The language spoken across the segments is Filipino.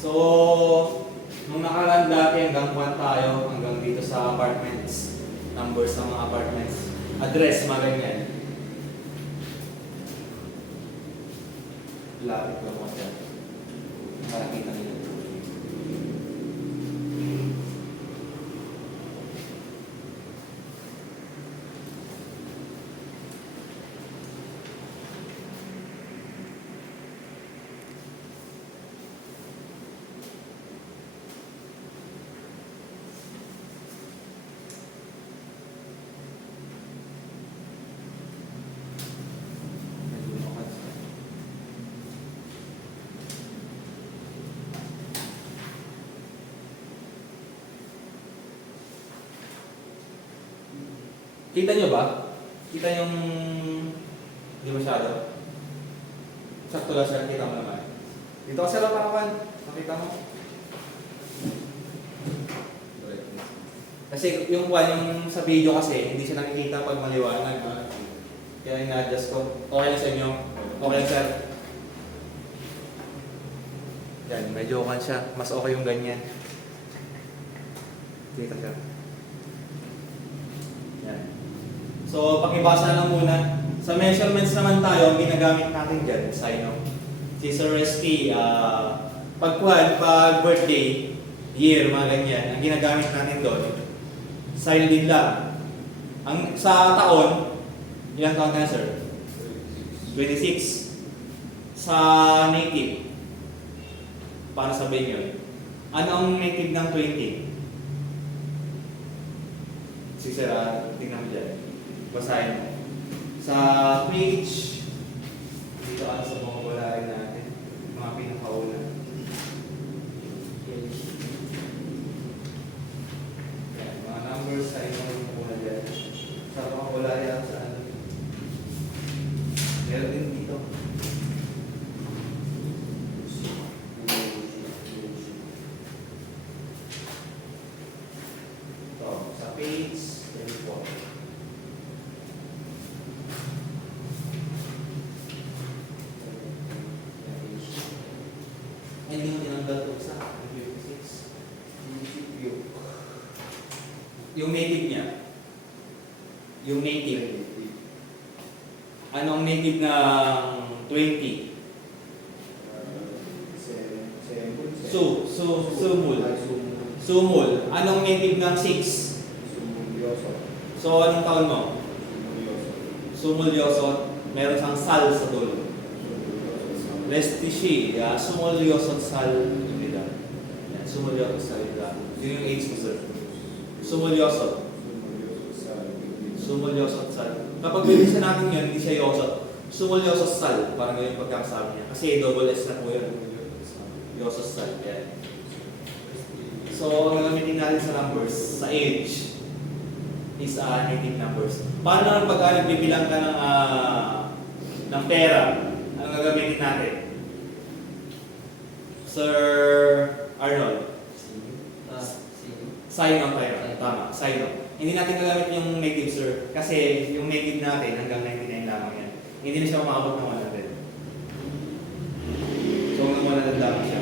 So, nung nakaraan dati hanggang 1 tayo, hanggang dito sa apartments, numbers ng mga apartments, address, mga ganyan. Lapit lang mo dyan. Nakakita nila. Kita nyo ba? Kita yung... Hindi masyado. Sakto lang siya, kita mo naman. Dito kasi lang pakawan. Nakita mo? Kasi yung sa video kasi, hindi siya nakikita pag maliwanag. Kaya ina-adjust ko. Okay lang sa inyo? Okay lang, sir? Yan, medyo okay siya. Mas okay yung ganyan. Kita siya. Yan. So, pakibasa lang muna. Sa measurements naman tayo, ang ginagamit natin dyan, sino? Si Sir ST, pag birthday, year, mga ganyan, ang ginagamit natin doon, sino din lang. Ang, sa taon, ilang taon ka na, sir? 26. Sa native, paano sabihin yun? Ano ang native ng 20? Si Sir, tingnan mo dyan. Basahin mo. Sa page, dito ano sa vocabulary natin, mga pinakauna. Yan, mga numbers sa inyo muna dyan. Sa vocabulary ako sa ano. Meron din dito. Ito, sa page 24. Hindi mo tinanggal ito sa 56. Yung native niya. Yung native. Anong native ng 20? Sumul. Sumul. Anong native ng 6? So, anong taon mo? Sumul Yosot. Meron siyang sal sa dulo. Lestishi, sumulyosot sal unidad. Sumulyosot sal unidad. Yun yung age mo, sir. Sumulyosot. Sumulyosot sal. Kapag bilisan natin yun, hindi siya yosot. Sumulyosot sal. Parang yun yung pagkakasabi niya. Kasi double S na po yun. Yosot sal. Yan. So, ang gagamitin natin sa numbers, sa age, is native numbers. Paano naman pagka nagbibilang ka ng pera? Ang gagamitin natin? Sir Arnold. Sino tayo. Tama, sino. Hindi natin gagamit yung native, sir. Kasi yung native natin hanggang 99 lamang yan. Hindi na siya umabot ng 100. So hanggang 100 lamang siya.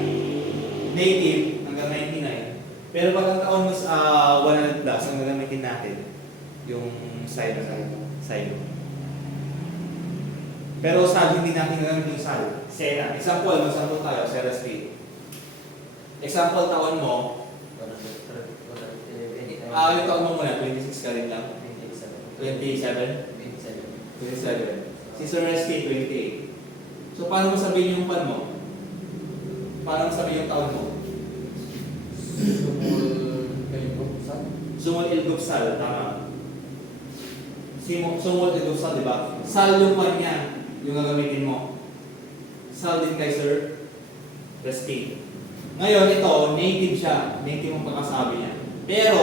Native hanggang 99. Pero pag ang taon mo sa 100 plus, ang gagamitin natin yung sino. Pero sal, hindi natin gagamit yung sal. Sena. Example, magsample tayo, Sera Street. Example, taon mo, yung taon mo muna, 26 ka rin lang. 27? 27. Si Sir SK, 28. So, paano mo sabihin yung pan mo? Paano mo sabihin yung taon mo? Sumul Ilgupsal, tama. Sumul Ilgupsal, di ba? Sal yung pan niya, yung gagamitin mo. Sal din kay Sir SK. Ngayon, ito, native siya. Native ang pagkasabi niya. Pero,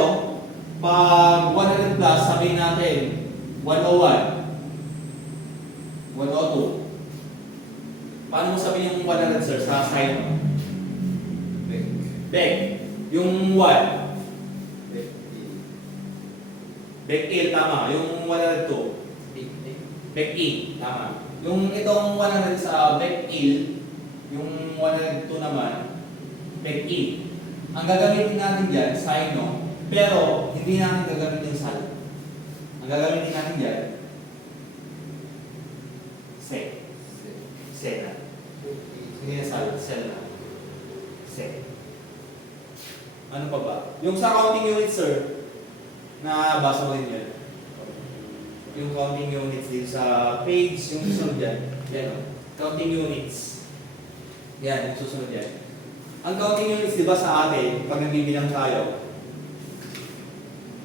pag 100 plus, sabihin natin, 101, 102. Paano mo sabihin yung 100, sir, sa sign mo? Bek. Yung 1. Bek-il, tama. Yung 102. Bek-il, tama. Yung itong 100 sa Bek-il, yung 102 naman, peg E. Ang gagamitin natin dyan, sino, pero hindi natin gagamitin yung sal. Ang gagamitin natin dyan, sec. Sec na. Hindi na sal, cell na. Sec. Ano pa ba? Yung sa counting units, sir, nabasa mo rin yun. Yung counting units din sa page, yung susunod dyan. Yan o. Counting units. Yan, yung susunod dyan. Ang counting units, di ba sa atin, pag nagbibilang tayo,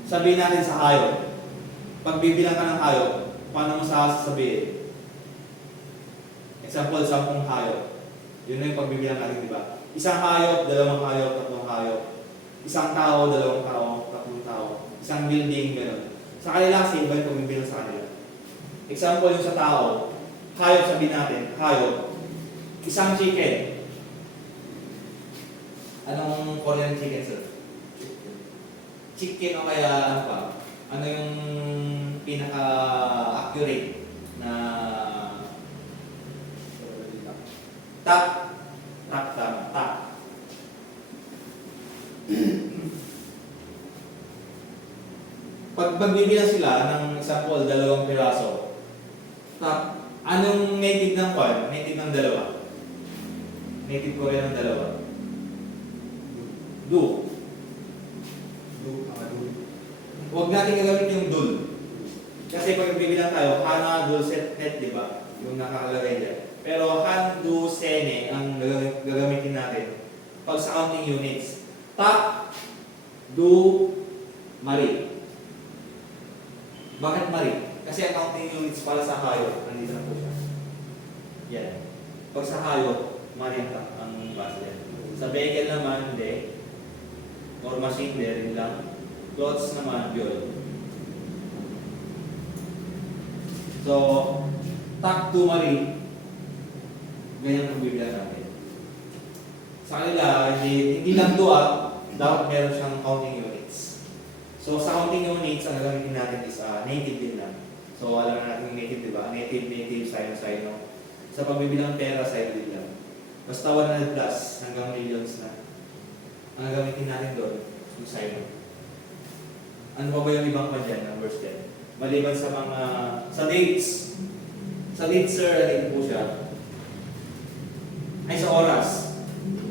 sabihin natin sa hayop. Pag bibilang ka ng hayop, paano mo sasabihin? Example, 10 hayop. Yun na yung pagbibilang natin, di ba? Isang hayop, 2 hayop, 3 hayop. Isang tao, 2 tao, 3 tao. Isang building, gano'n. Sa kanila kasi iba yung pagbibilang sa kanila. Example yung sa tao, hayop sabihin natin, hayop. Isang chicken. Anong Korean chicken, sir? Chicken o kaya ano pa? Ano yung pinaka-accurate na tak? Tak, tama. Tak. Pag magbibilang sila ng example, 2 piraso, tak, anong native ng kwan? Native ng 2? Native Korean ng 2? Do. Huwag natin gagamitin yung dul. Kasi pag nagbibilang tayo, hana, dul, set, net, di ba? Yung nakakalagay dyan. Pero han, du, sene ang gagamitin natin pag sa counting units. Tak, du, mari. Bakit mari? Kasi ang counting units para sa hayop, nandito na po siya. Yan. Pag sa hayop, mari ang base yan. Sa vehicle naman, hindi. Or machine, rin lang. Clothes naman, yun. So, tak to mari, ganyan ang bibilang natin. Sa kanila, hindi lang doa, dapat meron siyang counting units. So, sa counting units, ang gagamitin natin is native din lang. So, alam na natin yung native, di ba? Native, sino. Sa pagbibilang pera, sino din lang. Basta 100 plus, hanggang millions na. Ang gagamitin natin doon, yung sino. Ano pa ba yung ibang pa dyan, numbers dyan? Maliban sa mga, sa dates. Sa dates, sir, alin po siya? Ay, sa oras.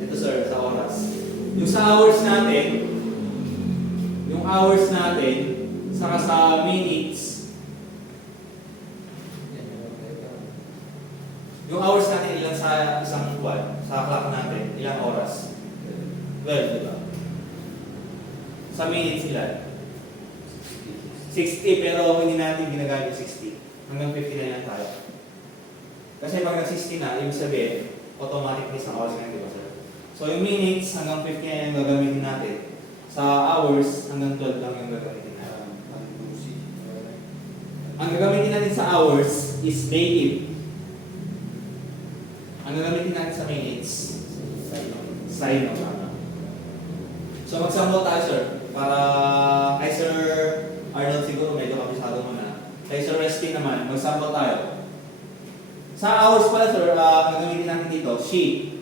Ito, sir, sa oras. Yung sa hours natin, saka sa minutes, yung hours natin, ilan sa isang buwan, sa clock natin, ilang oras? 12, di ba? Sa minutes, ilan? 60, pero hindi natin ginagamit yung 60. Hanggang 50 na lang tayo. Kasi pag nag-60 na, ibig sabihin, automatic isang oras na, di ba, sir? So, yung minutes, hanggang 50 na yung gagamitin natin. Sa hours, hanggang 12 lang yung gagamitin natin. Ang gagamitin natin sa hours is native. Ang gagamitin natin sa minutes, sino. So, magsample tayo, sir. Para kay Sir Arnold siguro medyo kabisado mo na. Kay Sir Resty naman, mag-sample tayo. Sa hours pala, sir, gagamitin natin dito, she.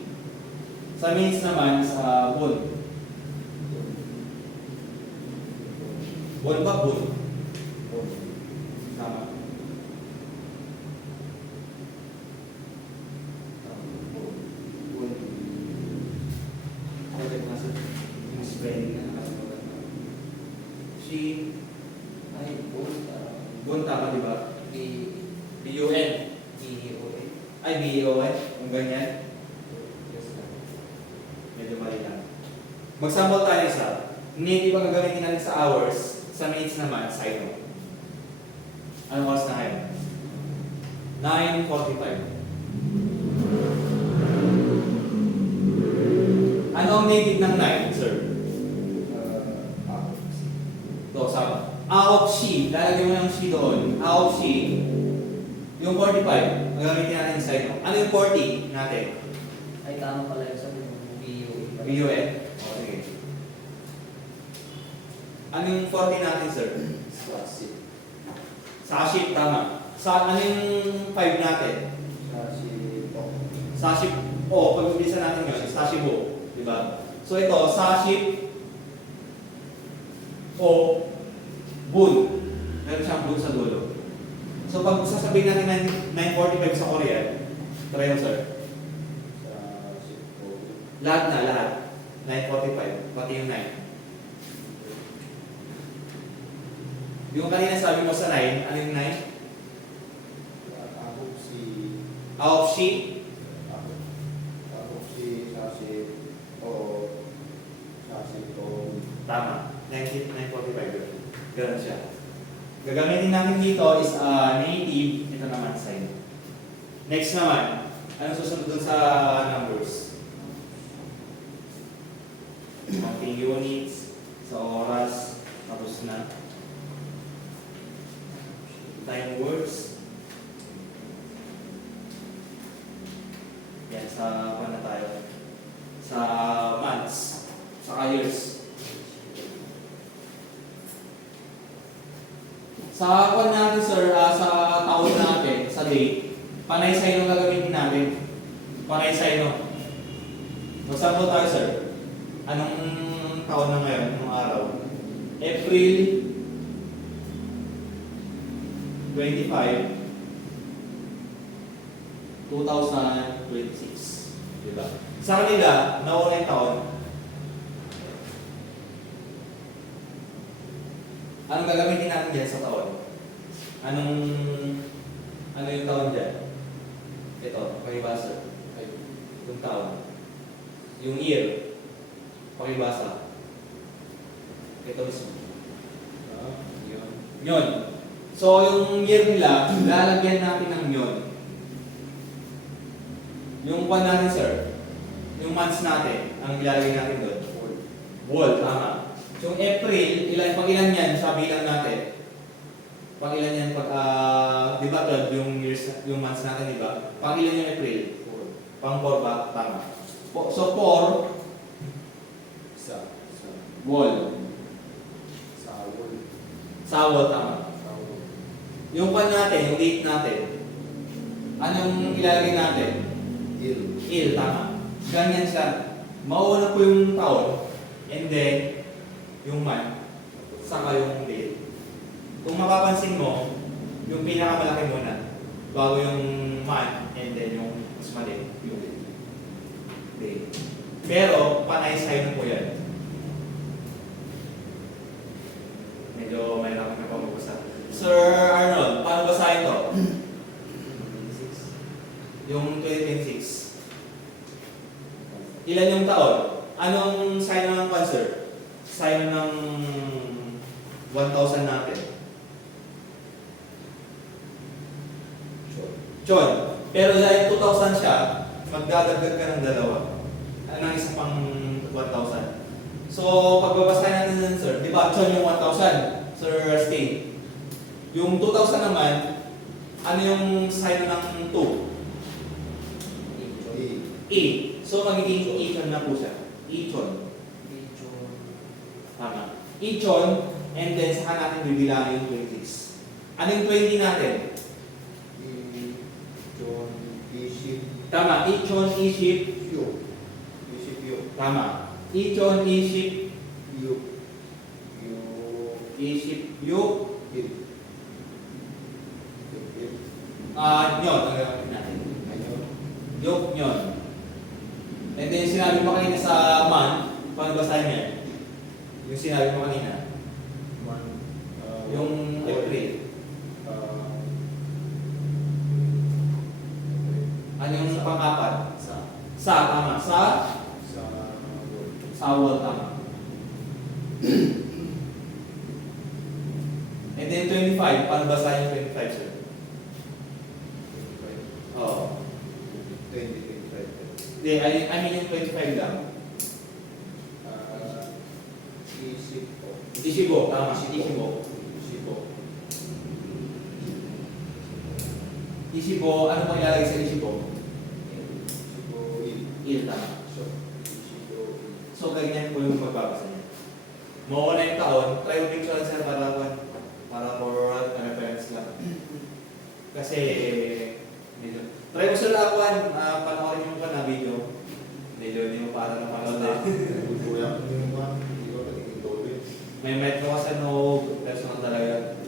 Sa minutes naman, sa bull. Bull ba? Bull. Tama. Bull. Okay, nasa yung spelling na nakasulat na. She. Ay, bull. Bull, tama, di ba? B-U-N. B-E-O-N. Ay, B-E-O-N. Yung ganyan. Medyo mali lang. Mag-sample tayo sa native ang gagamitin natin sa hours, sa minutes naman, sino. Anong oras na ngayon? 9:45. Ano ang native ng 9, sir? Ito, sama. Of she, lalagyan mo ng she doon. Of she, yung 45, gagamitin natin sa sino. Ano yung 40 natin? Ay, tama pala yung sabi mo, B-U-N. B-U-N? O, sige. Ano yung 40 natin, sir? Sa ship, tama. Sa ano yung 5 natin? Sa ship, pag-umpisa natin yun, sa shibo. Diba? So ito, Saship o Bun. Meron siyang Bun sa dulo. So pag sasabihin natin 945 sa Korean, try mo sir. Lahat na, lahat. 945, pati yung 9. Yung kanina sabi mo sa 9, ano yung 9? Out of she? Tama. 945. Ganun siya. Gagamitin natin dito is native. Ito naman sign. Next naman. Anong susunod dun sa numbers? Counting units. Sa oras. Tapos na. Time words. Yan. Sa ano na tayo? Sa months. Sa years. Sa kwan natin sir, sa taon natin, sa date, panay sino gagamitin natin? Panay sino. Magsample tayo sir. Anong taon na ngayon? Anong araw? April 25, 2026. Diba? Sa kanila, nauna yung taon. Anong gagamitin natin dyan sa taon? Ano yung taon dyan? Ito, pakibasa. Yung taon. Yung year. Pakibasa. Ito mismo. Yun. So, yung year nila, lalagyan natin ng yun. Yung kwan natin, sir. Yung months natin, ang ilalagay natin doon. Wall, tama. Yung April, pag ilan yan, sabi lang natin. Pag ilan yan, di ba 12 yung years, yung months natin, di ba? Pag ilan yung April? 4. Pang 4 ba? Tama. So 4, wall. Sawol, tama. Yung pan natin, yung date natin, anong ilalagay natin? Il, tama. Ganyan siya. Mauna po yung taon, and then, yung month, saka yung date. Kung mapapansin mo, yung pinakamalaki muna, bago yung month, and then yung mas mali, yung date. Pero, panay sa'yo po yan. Medyo may lang na pamabasa. Sir Arnold, paano basahin to? Yung 2026. Ilan yung taon? Anong sign ng cancer? Sign ng 1,000 natin. Chon. Pero dahil 2,000 siya, magdadagdag ka ng dalawa. Anong isa pang 1,000? So, pagbabasahin natin nun, sir, di ba, Chon yung 1,000, Sir Steve. Yung 2,000 naman, ano yung sign ng 2? E. So, magiging E-chon na po siya. E-chon. Tama. E-chon, and then saka natin bibilangin yung 26. Ano yung 20 natin? E-chon, E-ship, Tama. E-chon, E-ship. yuk. E-ship, yuk. Tama. E-chon, E-ship. Yuk. Yuk. E-ship, yuk. Hip. Hip, hip. Nyon. Ang gagawin natin. Ayun. Yuk, nyon. And then sinabi mo kanina sa month, paano basahin niya? Yung sinabi mo kanina. Yung April. Ano yung pang-apat? Sa, tama. Sawol, tama. And then 25, paano basahin yung 25, sir? Oo. 20, 25. Hindi, I mean yung 25 lang. E-ship po. Ishibo, tama. Ishibo. Ishibo. Ishibo, ano pang ilalagay sa Ishibo? Ishibo, il. Il, tama. Ishibo, il. So, ganyan po yung pagbabasa niya. Mawala yung taon, try mo picture sir para for reference lang. Kasi, medyo, try mo sir lakuan, panoorin yung na video. Medyo hindi mo para na panood. Kuya, hindi mo ba? Hindi ko nagiging tobe. May metro kasi no personal talaga.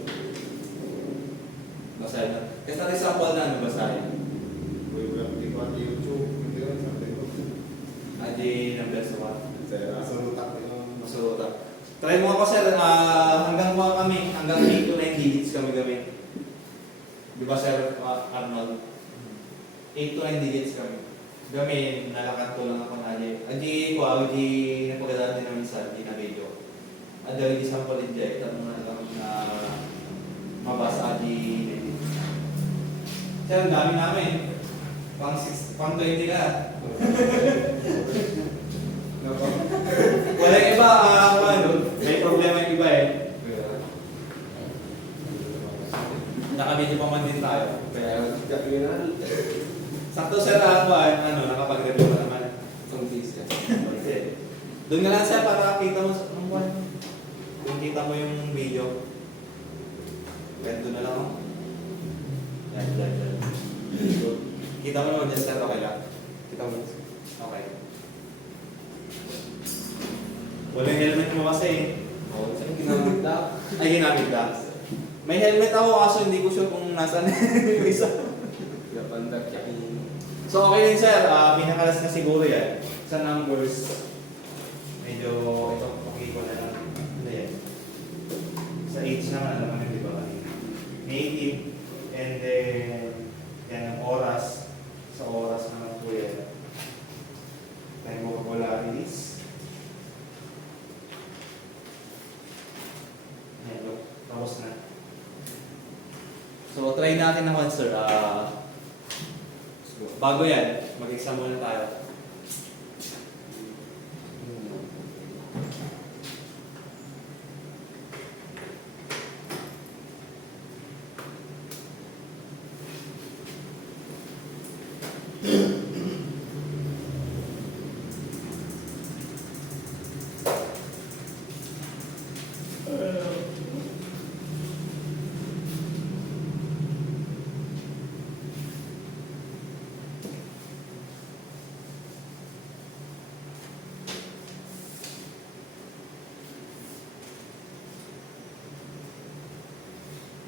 Basahin na. Kasi natin sample na ano basahin. Kuya, hindi ko ati YouTube. Hindi ko sabi ko. Adi ng best one. Sa lutak nila. So, try mo ako sir, hanggang kuha kami, hanggang 8 to 9 digits kami gamit. Di ba sir, Arnold? 8 to 9 digits kami. Gamin, nalakan ko lang ako na adi ko, adi napagdaan din namin sa di na video. Adi di sample inject, tanong na lang na mabasa adi. Sir, ang dami namin. Pang 20 na. Wala yung iba, ano, may problema yung iba eh. Nakabidyo pa man din tayo. Kaya, kaya Sakto sir, ano, nakapag-review pa naman. Okay. Doon nga lang sir, para kita mo sa buwan. Kung kita mo yung video. Ganito na lang ako. Yan. Kita mo naman dyan sir, okay lang. Kita mo. Okay. Walang helmet mo kasi eh. Oo, saan ginamit lang? Ay, ginamit ka. May helmet ako kaso hindi ko sure kung nasaan yung isa. Napandak yung... So okay din sir, pinakalas na siguro yan. Sa numbers, medyo ito, okay ko na lang. Ano yan? Sa age naman, alam mo na di ba kanina? Native, and then, yan ang oras. Sa oras naman po yan. Time vocabularies. Yan, look, tapos na. So try natin naman sir. Bago yan, mag-exam muna tayo.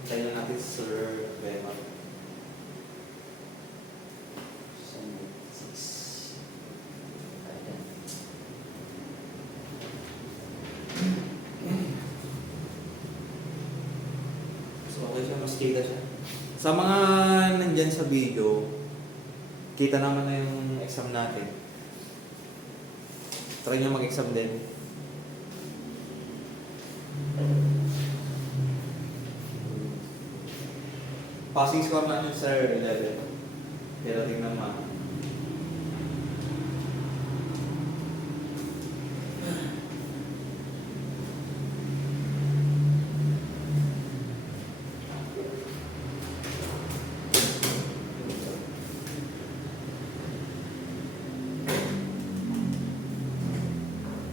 Hintayin natin si Sir Bema. 6. So okay siya, mas kita siya. Sa mga nandyan sa video, kita naman na yung exam natin. Try nyo mag-exam din. Passing score na yun, sir, 11. Pero tingnan mo.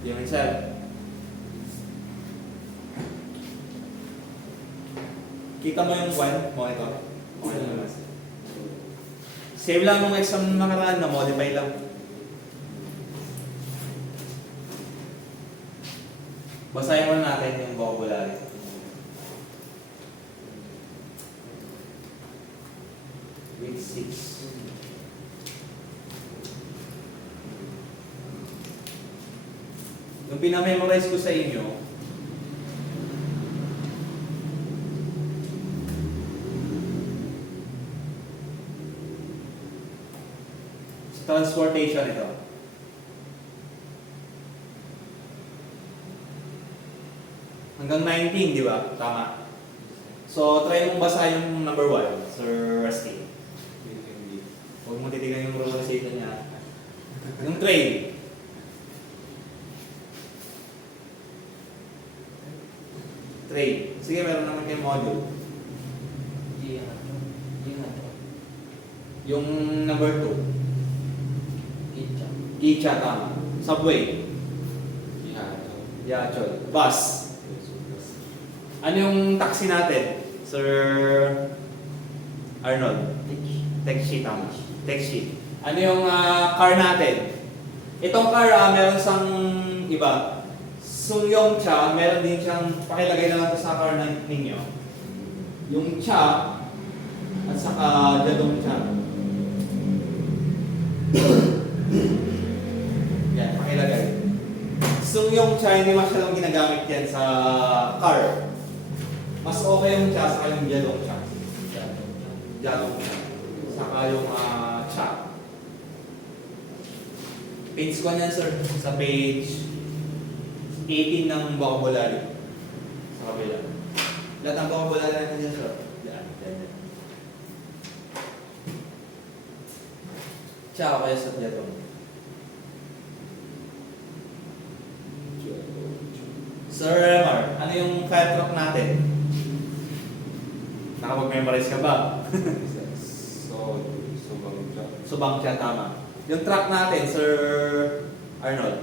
Yung sir. Kita mo yung monitor? Okay naman. Save lang nung exam nakaraan na modify lang. Basahin muna natin yung vocabulary. Week 6. Nung pinamemorize ko sa inyo, transportation ito. Hanggang 19, di ba? Tama. So, try mong basa yung number 1, Sir Rusty. Huwag mo titigan yung pronunciation niya. Yung trade. Trade. Sige, meron naman kayong module. Yung number 2. Kicha, tama. Subway. Yachol. Bus. Ano yung taxi natin? Sir Arnold. Taxi, tama. Taxi. Ano yung car natin? Itong car, meron siyang iba. Sungyong cha, meron din siyang, pakilagay na lang ito sa car ninyo. Yung cha, at saka jadong cha. Yan, pakilagay. Sungyong cha, hindi masyadong ginagamit yan sa car. Mas okay yung cha saka yung jadong cha. Jadong cha. Saka yung cha. Page 1 yan, sir. Sa page 18 ng vocabulary. Sa kabila. Lahat ng vocabulary natin dyan, sir. Yan. Cha kaya sa jadong. Sir Remar, ano yung fire truck natin? Nakapag-memorize ka ba? Subang siya, tama. Yung truck natin, Sir Arnold.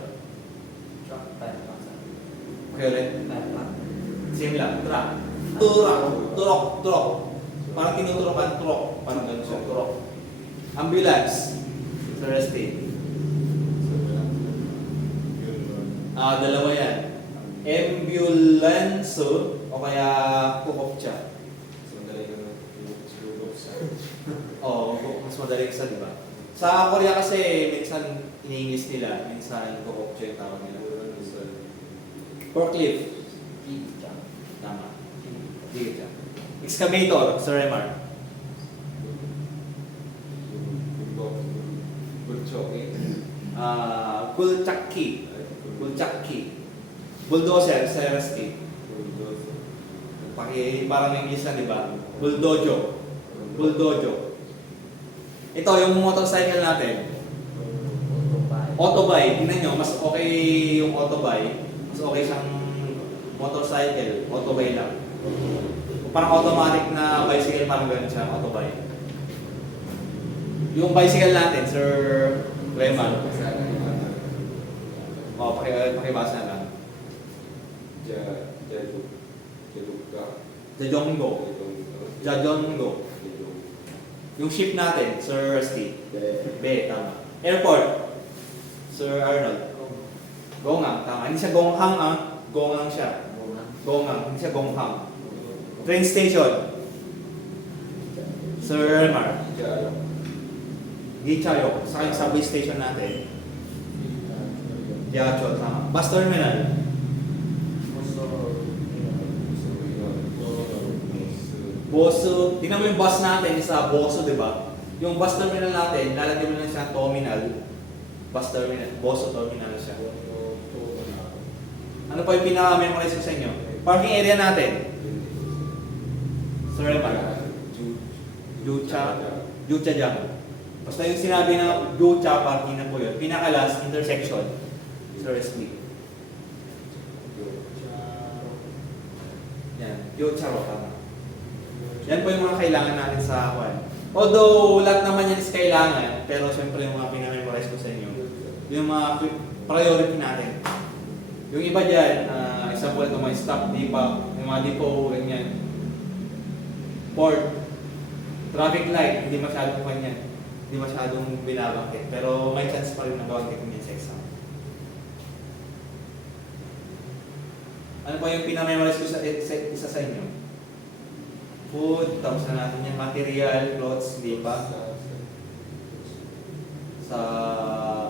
Truck, fire truck, sir. Okay ulit? Fire truck. Same lang, truck. Turok. Parang tinuturokan, turok. Parang ganun siya, turok. Ambulance, Sir Estate. Dalawa yan. Ambulance o kaya kukopcha. Oo, mas madali sa, di ba? Sa Korea kasi, minsan in-English nila, minsan kukopcha yung tawag nila. Forklift. Tama. Digit. Excavator, Sir Remar. Kulchakki. Bulldozer, Sir Estate. Parang English na, di ba? Bulldojo. Ito, yung motorcycle natin. Autobike. Tingnan nyo, mas okay yung autobike. Mas okay siyang motorcycle. Autobike lang. Parang automatic na bicycle, parang ganun siya, autobike. Yung bicycle natin, Sir Cleman. Pakibasa lang. Jajonggo. Yung ship natin, Sir Steve. B, tama. Airport, Sir Arnold. Gongang, tama. Hindi siya gonghang, gongang siya. Gongang, hindi siya gonghang. Train station, Sir Remar. Gichayok, sa yung subway station natin. Diacho, tama. Bus terminal. Boso, tingnan mo yung bus natin sa Boso, di ba? Yung bus terminal natin, lalagyan mo lang siya terminal. Bus terminal, Boso terminal siya. Ano pa yung pinaka-memorize ko sa inyo? Parking area natin. Sir Remar. Jucha Jam. Basta yung sinabi na Jucha, parking na po yun. Pinaka-last, intersection. Sir Smith. Yan, Jucha Ro, tama. Yan po yung mga kailangan natin sa Juan. Although, lahat naman yan is kailangan, pero syempre yung mga pinamemorize ko sa inyo, yung mga priority natin. Yung iba dyan, example ito, mga stop, dipa, yung mga depot, ganyan. Port, traffic light, hindi masyadong kanyan. Hindi masyadong binabangkit. Pero may chance pa rin na bangkit niya sa exam. Ano pa yung pinamemorize ko sa isa sa inyo? Food, tapos na natin yung material, clothes, di ba? Sa,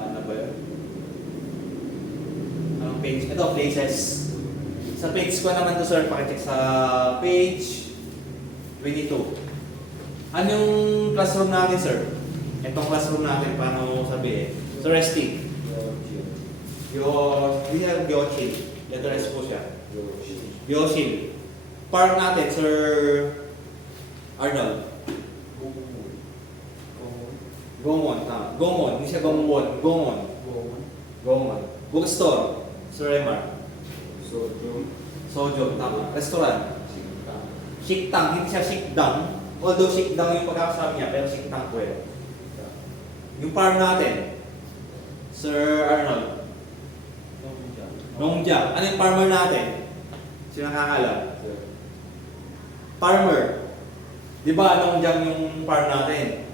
ano ba yun? Anong page? Ito, places. Sa page ko naman to, sir, pakicheck sa page 22. Anong classroom natin, sir? Itong classroom natin, paano sabihin? So, resting. We have Gyochin. Ito rest po siya. Gyochin. Park natin, Sir Arnold. Gomon, tama. Gomon, hindi siya Gomon. Gomon. Bookstore, Sir Remar. Sojom, tama. Restaurant. Shiktang, hindi siya Shikdang. Although Shikdang yung pagkakasabi niya, pero Shiktang po yun. Yung farm natin, Sir Arnold. Nongja. Ano yung farmer natin? Sino nakakalam? Farmer. Di ba Nongjang yung farm natin?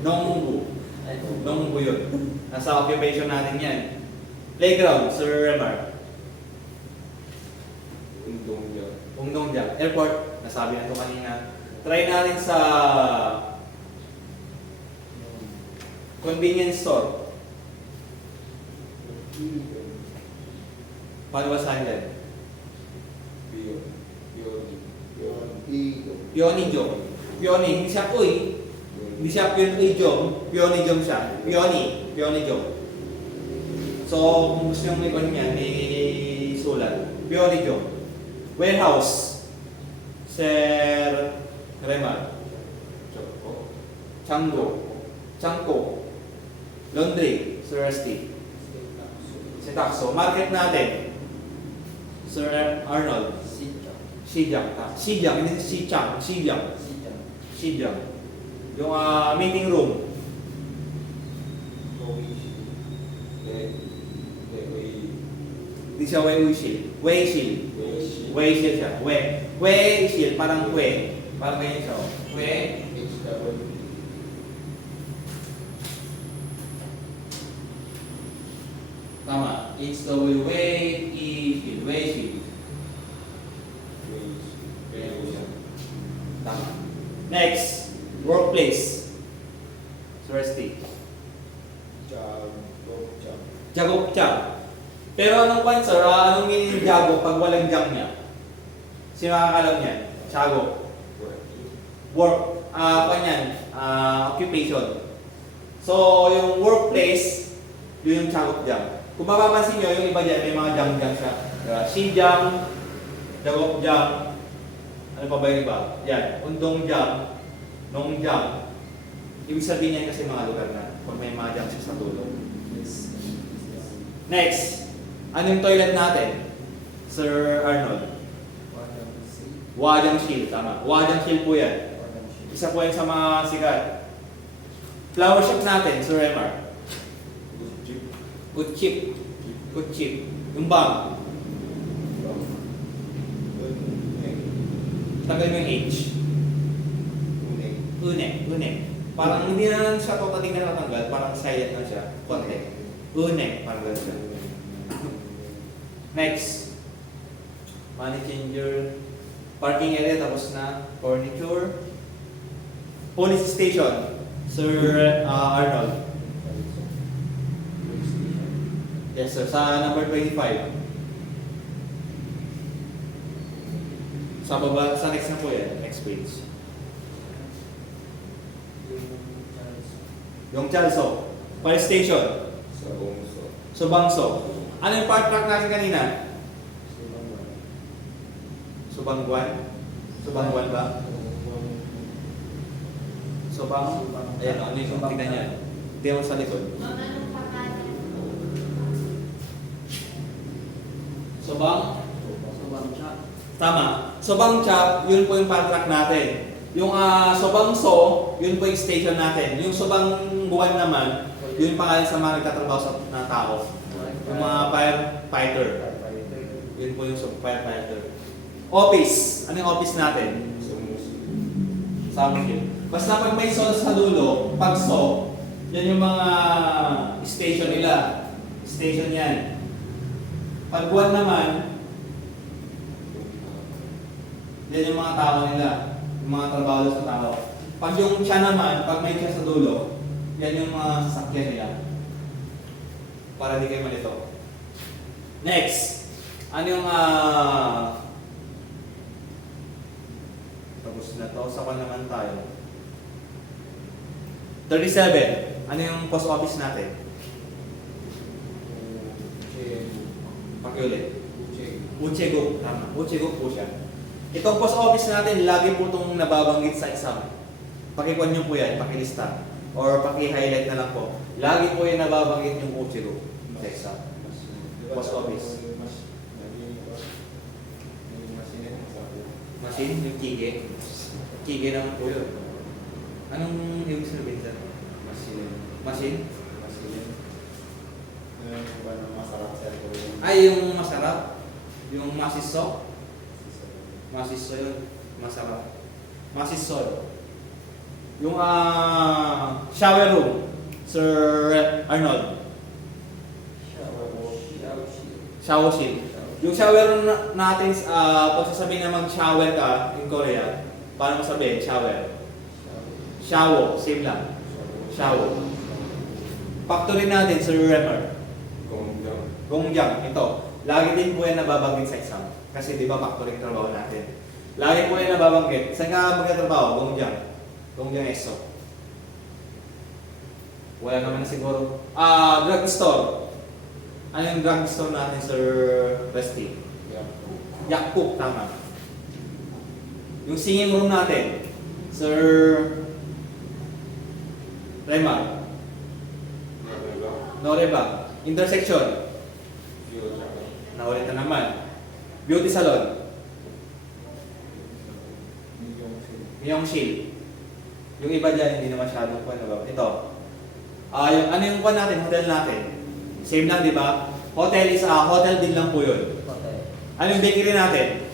Nongbu. Nung buyot. Nasa occupation natin yan. Playground, Sir Remar. Undong niya. Ungdongja. Airport, nasabi na to kanina. Try natin sa convenience store. Paano basahin yan? Pioni Jom. Pioni, hindi siya uy. Hindi siya Pioni Jom. Pioni Jom siya. Pioni. Pioni Jom. So, kung gusto nyo ikon yan, sulat. Pioni Jom. Warehouse. Sir Remar. Chango. Changko. Laundry. Sir Rusty. Sitakso. Market natin. Sir Arnold. Xijang. Xijang. Hindi Xichang. Xijang. Xijang. Yung meeting room. Hindi siya Wei Wuxil. Wei Xil. Wei Xil siya. Wei Xil. Parang Wei. Parang ganyan siya. Wei. Tama. HW. Wei Xil. Wei Xil. Tama. Next. Workplace. Sir Steve. Jagok Jang. Pero anong kwan sir? Anong meaning ng jagok pag walang jang niya? Sino makakalam niyan? Jagok. Work. Kwan yan. Occupation. So, yung workplace, yun yung jagok jang. Kung mapapansin nyo, yung iba dyan, may mga jang-jang siya. Diba? Xinjiang, jagok jang. Ano pa ba yung iba? Yan. Undong jang. Nong jang. Ibig sabihin yan kasi mga lugar na kung may mga jang siya sa dulo. Next, ano yung toilet natin? Sir Arnold. Wajangshil, tama. Wajangshil po yan. Isa po yan sa mga sikat. Flower shop natin, Sir Remar. Utchip. Utchip. Yung bang. Tagal mo yung H. Une. Parang hindi na lang siya totally na natanggal. Parang silent na siya. Konti. Une. Parang gano'n siya. Next. Money changer. Parking area tapos na. Furniture. Police station. Sir Arnold. Yes sir. Sa number 25. Sa baba, sa next na po yan. Next page. Yung Chalso. Police station. Subangso. Ano yung part track natin kanina? Subangguan? Subangguan ba? Subang? Ayan, ano yung tingnan niya? Tingnan mo sa likod. Subang? Tama. Subang Chap, yun po yung part track natin. Yung Subangso, yun po yung station natin. Yung Subangguan naman, yun yung pangalan sa mga nagtatrabaho na tao. Yung mga firefighter. Yun po yung firefighter. Office. Ano yung office natin? Sabi yun. Basta pag may sol sa dulo, pag so, yan yung mga station nila. Station yan. Pag buwan naman, yan yung mga tao nila. Yung mga trabaho sa tao. Pag yung siya naman, pag may siya sa dulo, yan yung mga sasakyan nila. Para di kayo malito. Next. Ano yung tapos na to. Saka naman tayo. 37. Ano yung post office natin? Pakiulit. Uchego. Tama. Uchego po siya. Itong post office natin, lagi po itong nababanggit sa exam. Pakikuan nyo po yan, pakilista. Or paki-highlight na lang po. Lagi po yung nababanggit yung Uchego sa exam. Post office. Machine, yung kige. Kige naman po yun. Anong ibig sabihin sir? Machine? Ay, yung masarap. Yung masiso. Masiso yun. Masarap. Masiso. Yung shower room. Sir Arnold. Shower. Shower shield. Yung shower natin, pag sasabihin na mag-shower ka in Korea, paano mo sabihin? Shower. Shower. Same lang. Shower. Factory natin, Sir Remer. Gongjang. Ito. Lagi din po yan nababanggit sa exam. Kasi di ba factory yung trabaho natin. Lagi po yan nababanggit. Saan ka magkatrabaho? Gongjang. Gongjang Eso. Wala naman na siguro. Drugstore. Ano yung drugstore natin, Sir Rusty? Yakpo, tama. Yung singing room natin, Sir Remar. Noreba. Intersection. Naulit na naman. Beauty salon. Yung shield. Yung iba dyan, hindi na masyadong kwan. Ito. Yung ano yung kwan natin, hotel natin. Same lang, di ba? Hotel is hotel din lang po yun. Hotel. Ano yung bakery natin?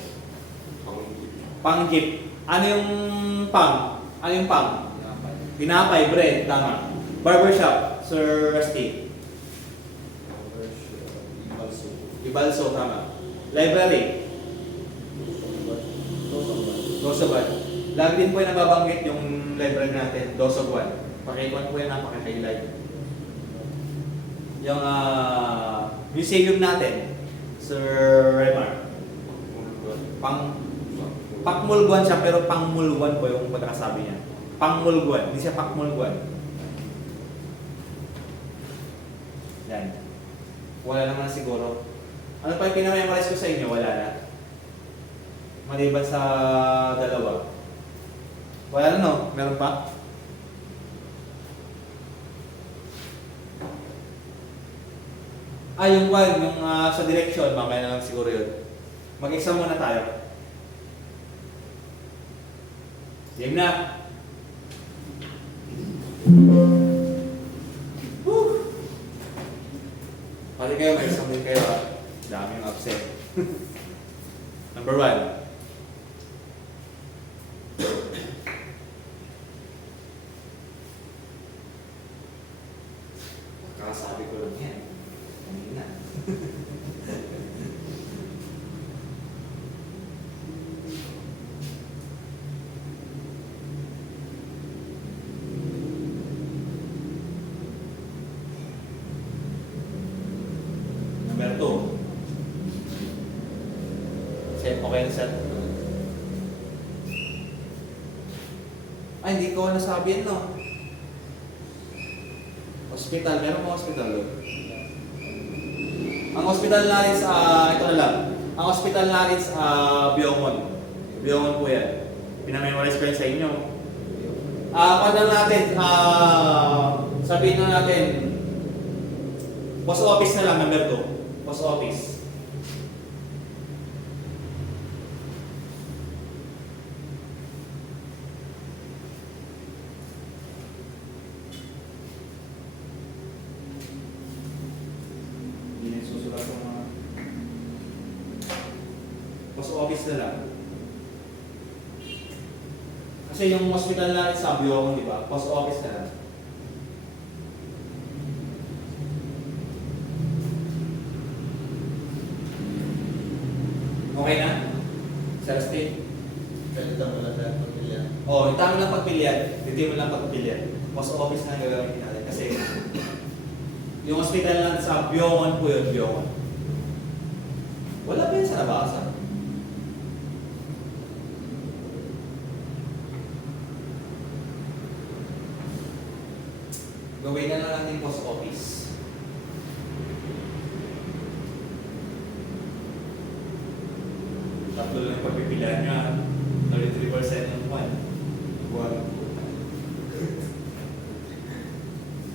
Pang-gift. Ano yung pang? Ano yung pang? Tinapay, bread, tama. Barbershop, Sir Rusty. Ibalso, tama. Library. Dosoban. Lagi din po yung nababanggit yung library natin, Dosoban. Pakikuan po yan, napaka-highlight. Yung museum natin, Sir Remar. Pakmulguan siya, pero pangmulguan po yung pagkakasabi niya. Pangmulguan, hindi siya pakmulguan. Yan. Wala naman siguro. Ano pa yung pinamemorize ko sa inyo? Wala na. Maliban sa dalawa. Wala na, no? Meron pa? Yung one, yung sa direction, mamaya na lang siguro yun. Mag-exam muna tayo. Game na. Woo! Pati kayo, mag-exam din kayo ha. Dami yung absent. Number 1. Kakasabi ko lang yan. Kanina. Number 2. Set, okay na set. Ay, hindi ko nasabi yan, no? Hospital, meron mo hospital doon? Ang hospital natin sa, ito na lang. Ang hospital natin sa Biomon. Biomon po yan. Pinamemorize ko yan sa inyo. Pag lang natin, sabihin na natin, post office na lang, number 2. Post office. Post office na lang. Kasi yung hospital na sa Biomon, di ba? Post office na lang. Okay na? Sir Steve? Salita mo lang tayo pagpilihan. Yung tama lang pagpilian. Hindi mo lang pagpilian. Post office na gagawin natin. Kasi yung hospital lang sa Biomon po yun, Biomon. Wala pa yun sa nabasa. Gawin na lang natin post office. Tatlo lang yung pagpipilian nyo. 33% ng 1.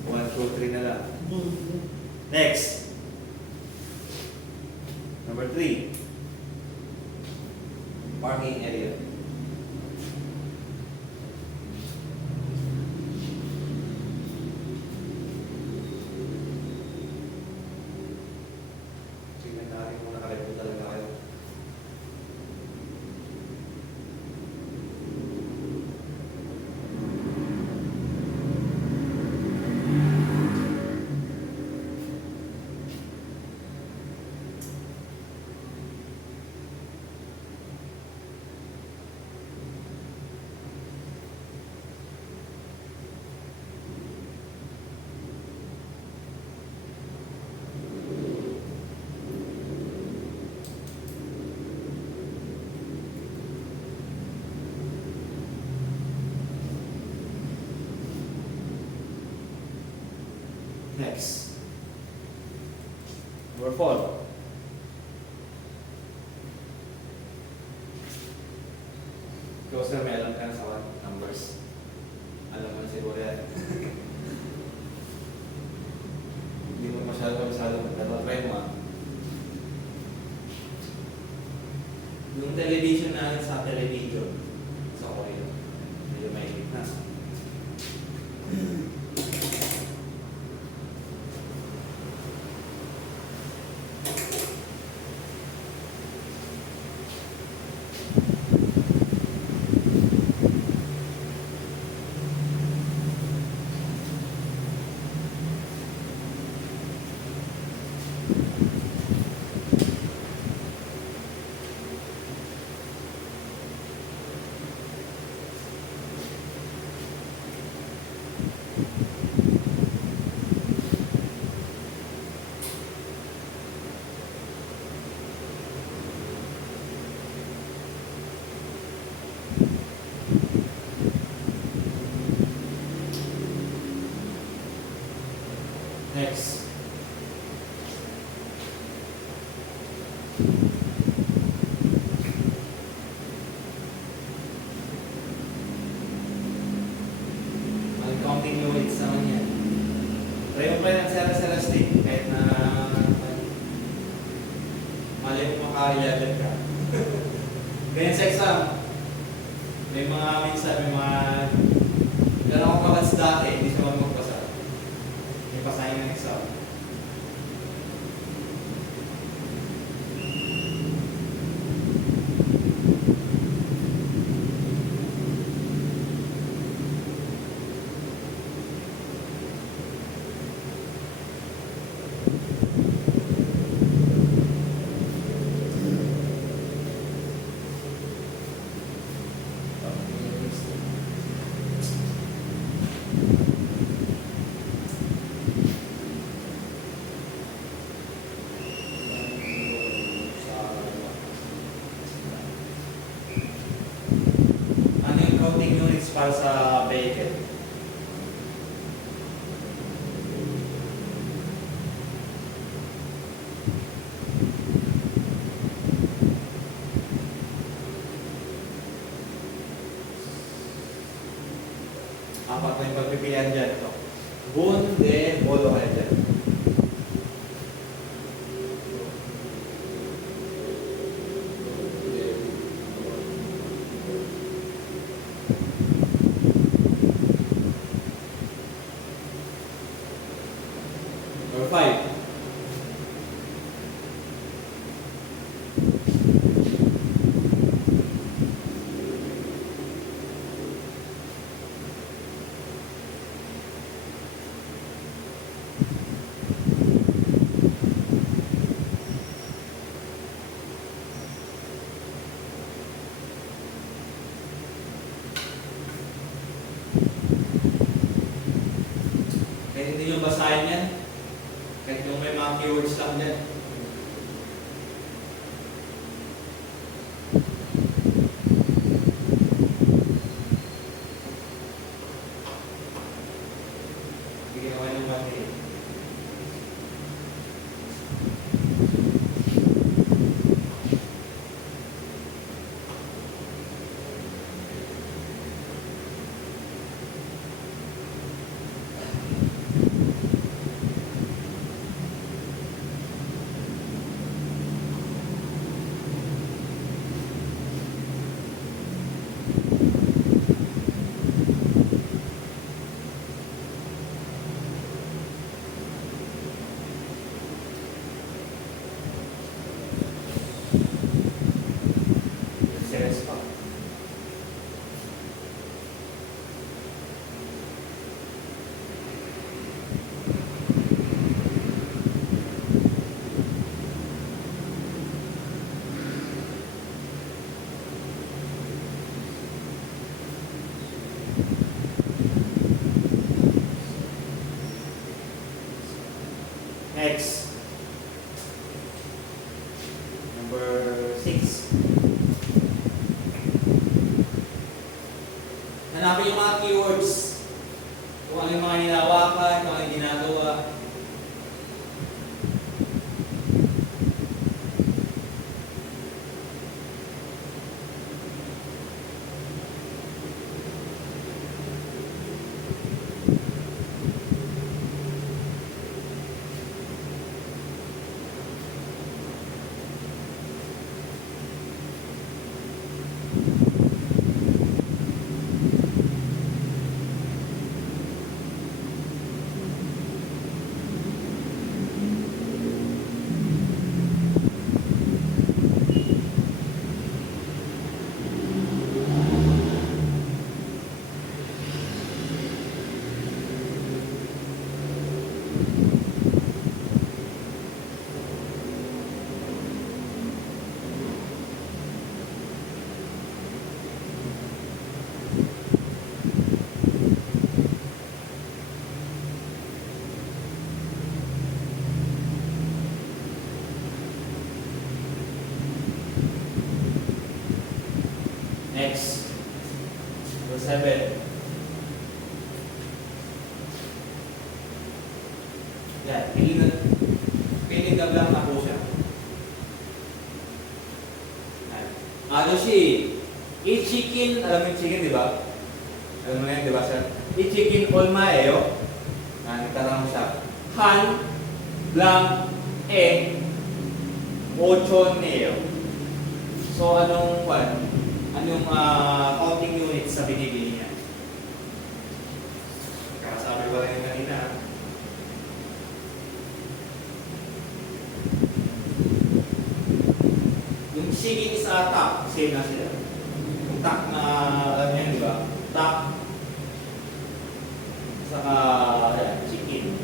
1, 2, 3 na lang. Next. Number 3. Parking area. Sigmentary mo nakalito talaga kayo. Number 4. Closer, may alam ka na sa numbers. Alam mo na siguro yan. Hindi mo masyado pero try mo ah. Yung television natin sa television sa Korea, medyo mahigit na. Next. Ang counting units naman yan. Try mo pa ng stick kahit na mali mo maka-11 ka. Ganyan sa exam. May mga ilan ako kabats dati, hindi siya magpasa. May pasahin ng exam. Ano yung counting units para sa vehicle? Apat na yung pagpipilian dyan. So, Boon, De, Bolo, kayo dyan. Number 5. Kahit hindi nyo basahin yan, kahit yung may mga keywords lang dyan. Bigyan naman yung battery. Serious pa. Next. Number 6. Hanapin yung mga keywords. Kung ano yung mga hinawakan, kung ano yung ginagawa. Next. Number 7. Yan. Piling na lang na po siya. Yan. Ano siya? Eat chicken. Alam mo yung chicken, di ba? Alam mo na yun, di ba, sir? Eat chicken all mayo. Nagtarang siya. Han, blanc, ocho neo. So, anong counting units sa binibili niya? Kakasabi ko rin kanina. Yung chicken is tak, same na sila. Yung tak na, alam niyo, di ba? Tak. Saka, ayan, chicken.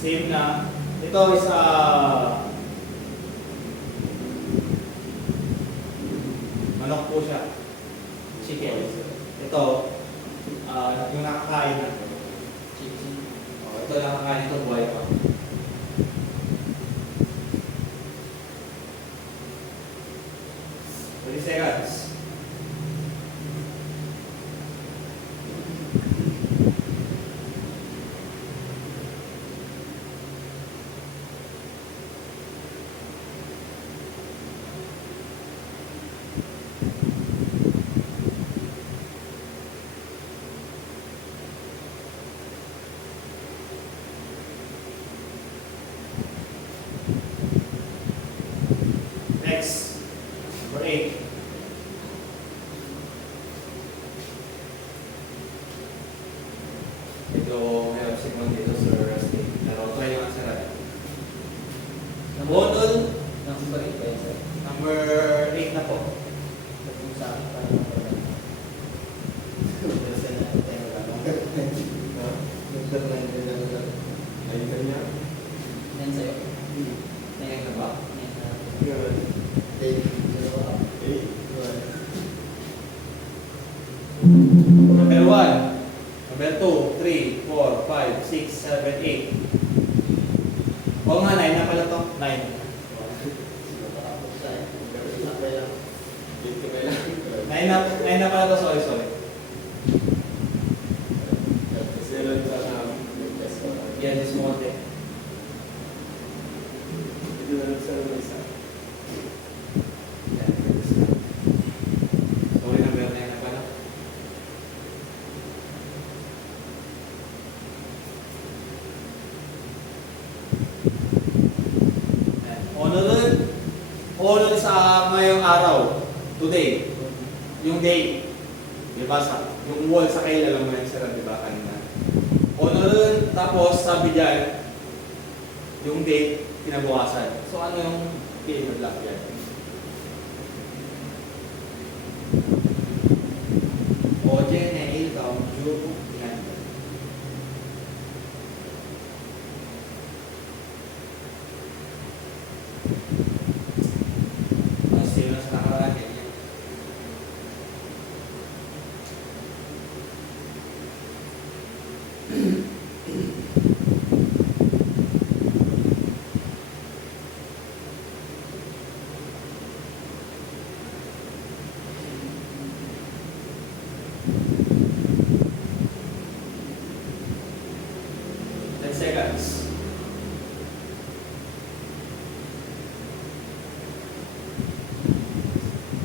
Same na. Ito is manok po siya. Chicken. Ito, yung nakakain na. Chicken. Oh, ito nakakain, ito buhay pa. Seconds. Next, number 8. Ito, may signal dito sa resting. Pero try yung answer. Model Number 8 ba yun, sir? number 8 na po. Ba't yung sa akin parang number 9? Yan sa'yo? Yan na ba? Yan na. Number 1, number 2, 3, 4, 5, 6, 7, 8. Oo nga, 9 na pala to. 9. 9 na pala to, sorry. Yan, this monte. Sorry, number 9 na pala. Honor sa ngayong araw, today, yung date, di ba? Yung wall sa kail, alam mo na yung sira, di ba, kanina. Honor, tapos sabi dyan, yung date, kinabukasan. So ano yung fill in the blank yan? Oje, Neil, Kaunju, yan. Sino sa nakaraan yan? Seconds.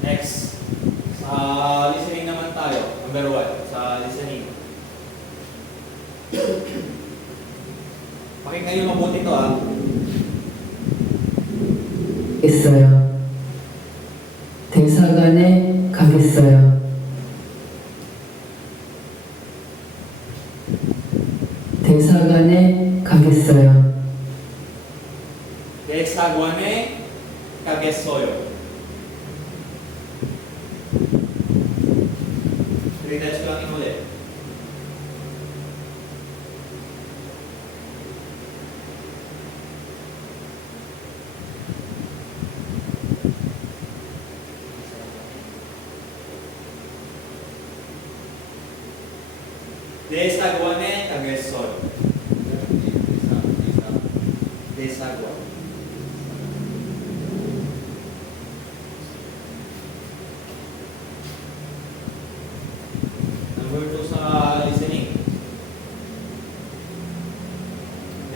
Next. Sa listening naman tayo. Number 1. Sa listening. Pakinggan nyo mabuti ito 있어요. 대사관에 가겠어요. 대사관에 가겠어요. 대사관에 가겠어요. Three-dash lang yung ulit. 대사관에 가겠어요. 대사관.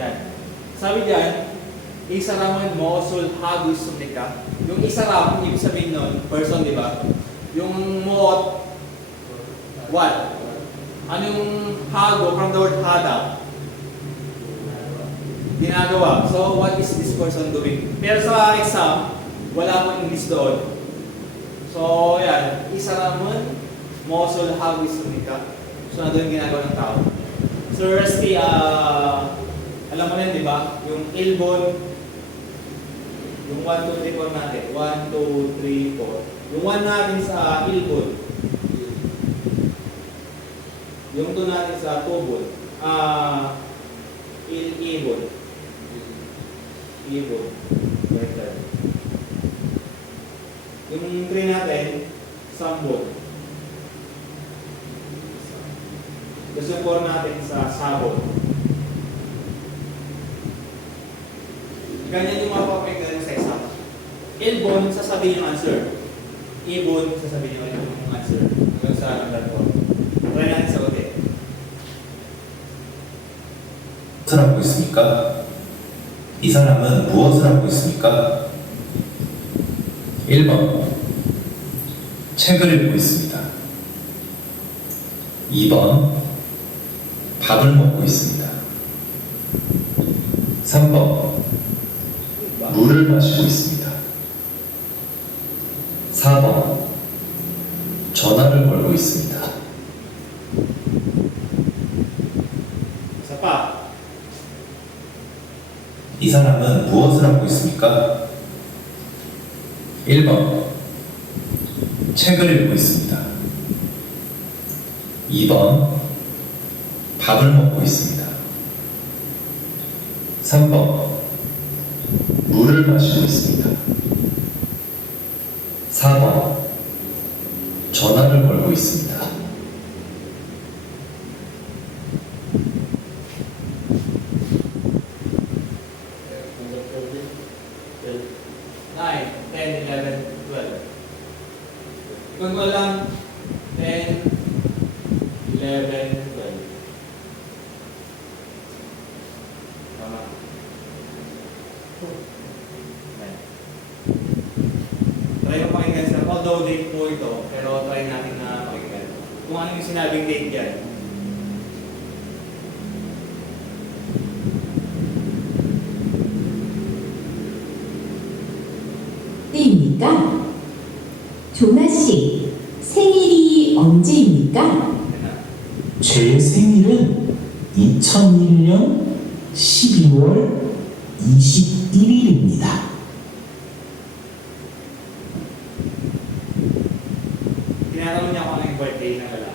Yan. Sabi diyan, isa ramon mosul hagus sumika. Yung isa ram, ibig sabihin nun, person, di ba? Yung moot, what? Ano yung hago from the word hada? Ginagawa. So, what is this person doing? Pero sa exam, wala pong English doon. So, yan. Isa ramon mosul hagus sumika. So, na doon yung ginagawa ng tao. So, Rusty, alam mo rin, di ba? Yung ilbon, yung 1, 2, 3, 4 natin. 1, 2, 3, 4. Yung 1 natin sa ilbon. Yung 2 natin sa tubon. Ibon. Ibon. Better. Yung 3 natin, sambon. Tapos yung 4 natin sa sabon. Ganyan yung mapapagay sa exam. Ilbon, sasabihin yung answer. Ibon, sasabihin yung answer. Yung sa number 4. Try natin sagutin. 무엇을 하고 있습니까? 이 사람은 무엇을 하고 있습니까? 1번 책을 읽고 있습니다. 2번 밥을 먹고 있습니다. 3번 물을 마시고 있습니다. 4번 전화를 걸고 있습니다. Isa pa. 이 사람은 무엇을 하고 있습니까? 1번 책을 읽고 있습니다. 2번 밥을 먹고 있습니다. 3번 물을 마시고 있습니다. 4번 전화를 걸고 있습니다. Number 30. 9, 10, 11, 12. Ikon ko lang 10, 11, 12. Tama. Okay. Try mo pakinggan sir. Although date po ito, pero try natin na pakinggan. Kung ano yung sinabing date yan. 입니까? 조나 씨, 생일이 언제입니까? Yan na. 제 생일은 2001년 12월 21일입니다. Tinatanong niya kung ano yung birthday ng lalaki.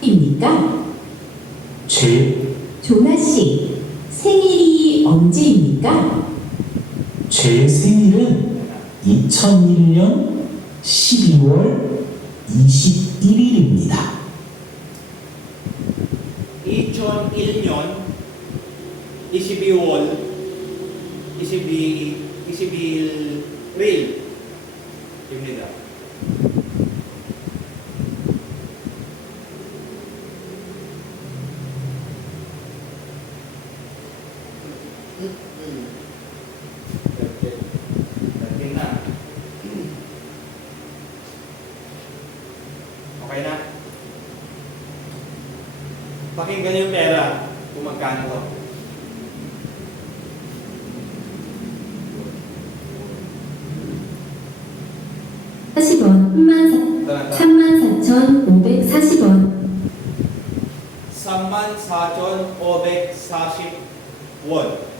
입니까? 제 조나 씨, 생일이 언제입니까? 생일은 2001년 12월 21일입니다. 2001년 22월 21일입니다. Dating na. Okay na? Pakinggan yung pera kung magkano to. (40원) 34,540원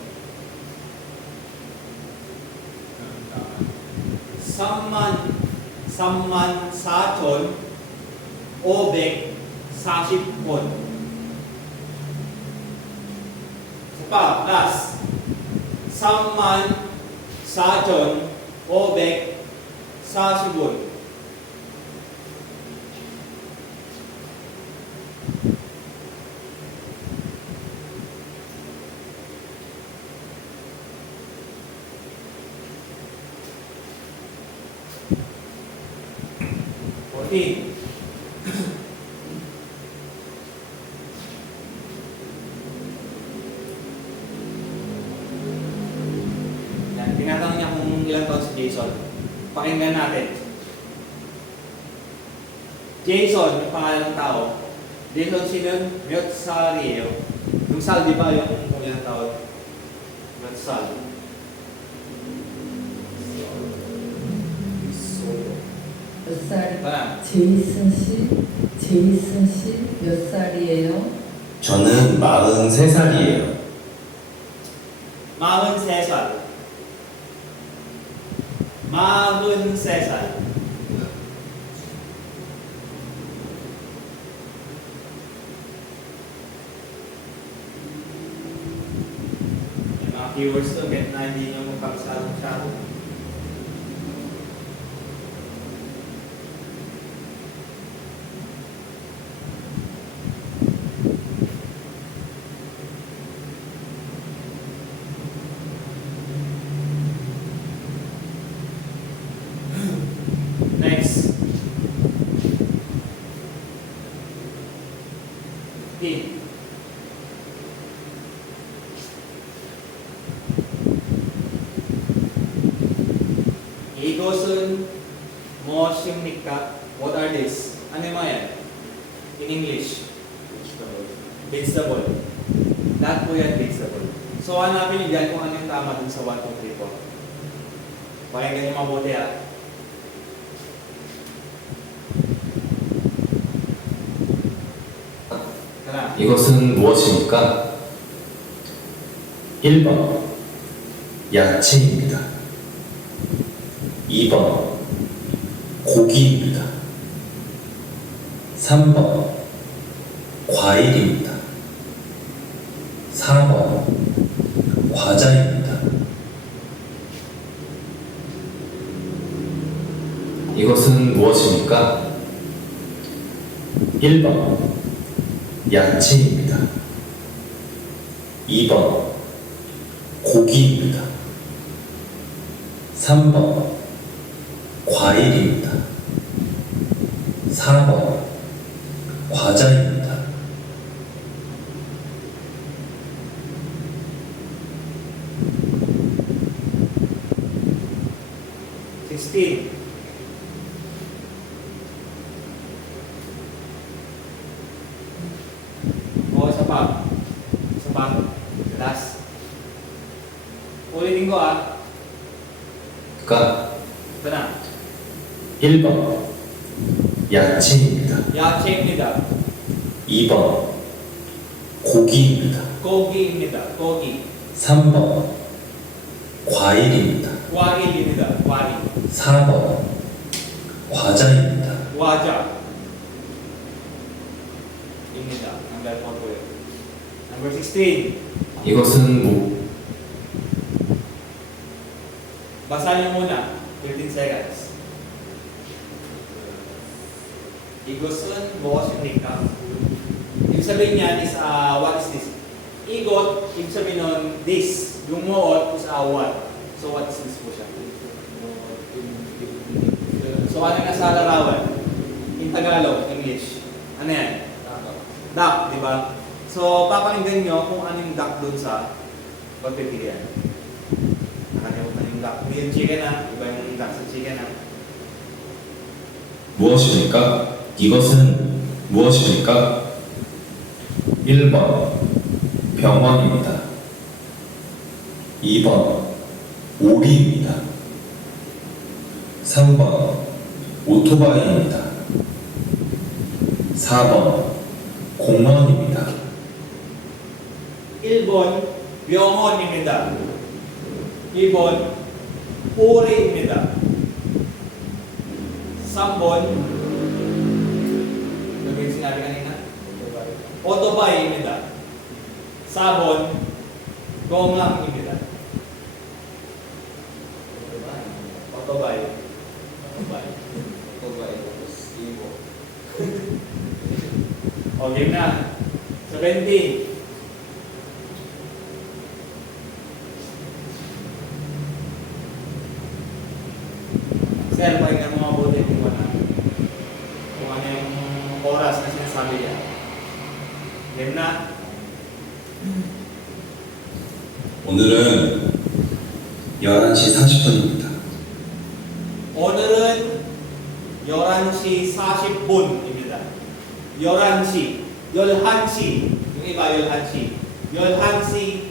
34,540원. 34,540원. Pa, last. 34,540원. 14. Yan, tinatanong niya kung ilang taon si Jason. Pakinggan natin. Jason, yung pangalan ng tao. Jason sino? Miyot-Sario. Yung Sal, di ba? Yung kung ilang taon? Miyot-Sal. 몇 살? Tara. 제이슨 씨 몇 살이에요? 저는 43살이에요. 43살. 43살. Yung mga keywords to, bet na hindi nyo magpapasarang-sarang. Next. D. Igosun, moshimnika. What are these? Ano yung mga yan? In English? Vegetable. Lahat po yan vegetable. So hanapin nyo dyan kung ano yung tama dun sa 1, 2, 3, 4. Pakinggan nyo mabuti ha. Tara. 이것은 무엇입니까? 1번 야채입니다. 2번 고기입니다. 3번 과일입니다. 4번 과자입니다. 이것은 무엇입니까? 1번 야채입니다. 2번 고기입니다. 3번 과일입니다. 4번 과자입니다. Sixteen. O, isa pa. Isa pa. Last. Ulitin ko ah. 그러니까 Ito na. 1번 야채입니다. 야채입니다. 2번 고기입니다. 고기입니다. 고기. 3번 과일입니다. 과일입니다. 과일. 4번 과자입니다. 과자. 입니다. Number 4 po yun. Number 16. 이것은 뭐 Basahin niyo muna. 15 seconds. Igosun, moshimnika. Ibig sabihin niyan is, what is this? Igot, ibig sabihin nun, this. Yung moot is what? So what is this po siya? So ano yung nasa larawan? In Tagalog, English. Ano yan? Duck, di ba? So papakinggan nyo kung ano yung duck dun sa pagpipilian. Nakalimutan yung duck. Yung chicken na, iba yung duck sa chicken na. 무엇입니까? 이것은 무엇입니까? 1번 병원입니다. 2번 오리입니다. 3번 오토바이입니다. 4번 공원입니다. 1번 병원입니다. 2번 오리입니다. 3번 ano yung sinabi kanina? Otobay입니다. 4번 공항입니다. Otobay. O, game na. 17. Sir, pakinggan mo mabuti yung 100. Game na. 오늘은 11시 40분입니다. 오늘은 11시 40분입니다. 11시. 11시. yung iba 11시. 11시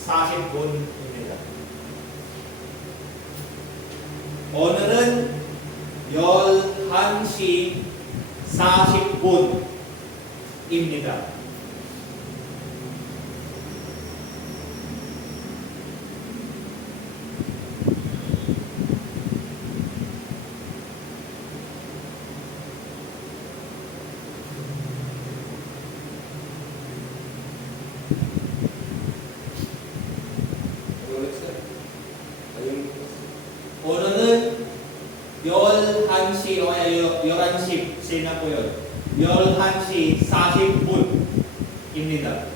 40분입니다. 오늘은 11시 40분입니다. 오늘은 11시 o kaya 11시 sina po yun. 11시 40분입니다.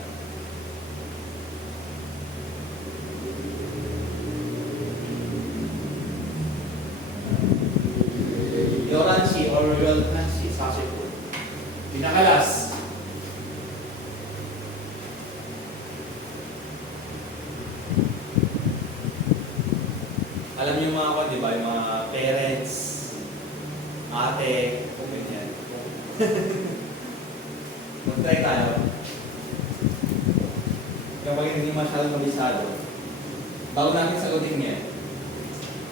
열한시 or 11시 40분. Pinakalas. Alam niyo mga ko, di ba? Yung mga parents, ate, o ganyan. Mag-try tayo. Kapag hindi masyadong mabisado, bago natin sagutin yan.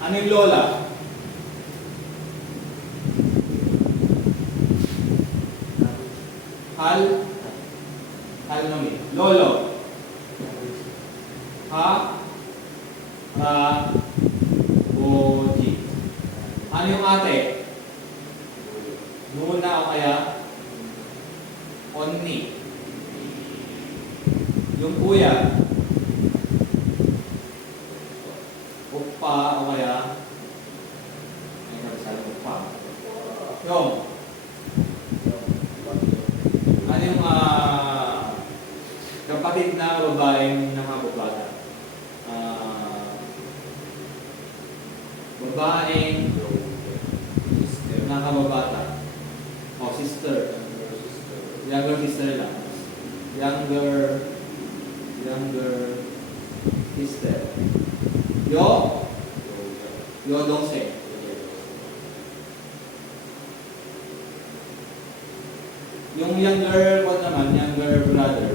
Ano yung lola? Hal nomi. Lolo. Boji. Ano yung ate? Nuna o kaya? Onni. Yung kuya? Upa o kaya? Ay, sabi upa. Yung? Ano yung kapatid na babaeng nakababata? Babaeng nakababata. O, sister. Younger sister lang. Younger sister. Yo dongse. Yung younger ko naman, younger brother.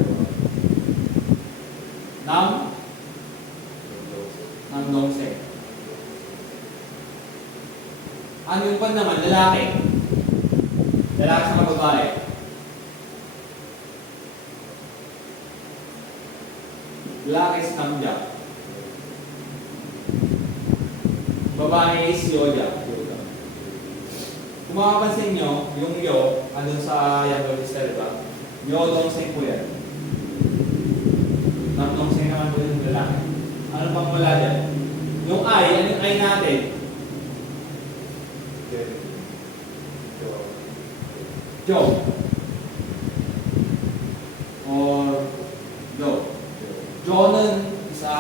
Nam dongse. Ano yung pan naman? Lalaki. Lalaki sa babae. Lalaki is namja. Babae is yoja. Kung makapansin nyo, yung yo, andun sa younger sister, diba? Yo dongseng po yan. Nam dongseng naman po yung lalaki. Ano pang wala dyan? Yung ay, ano yung ay natin? Jo. Or Jo. Jo는 isa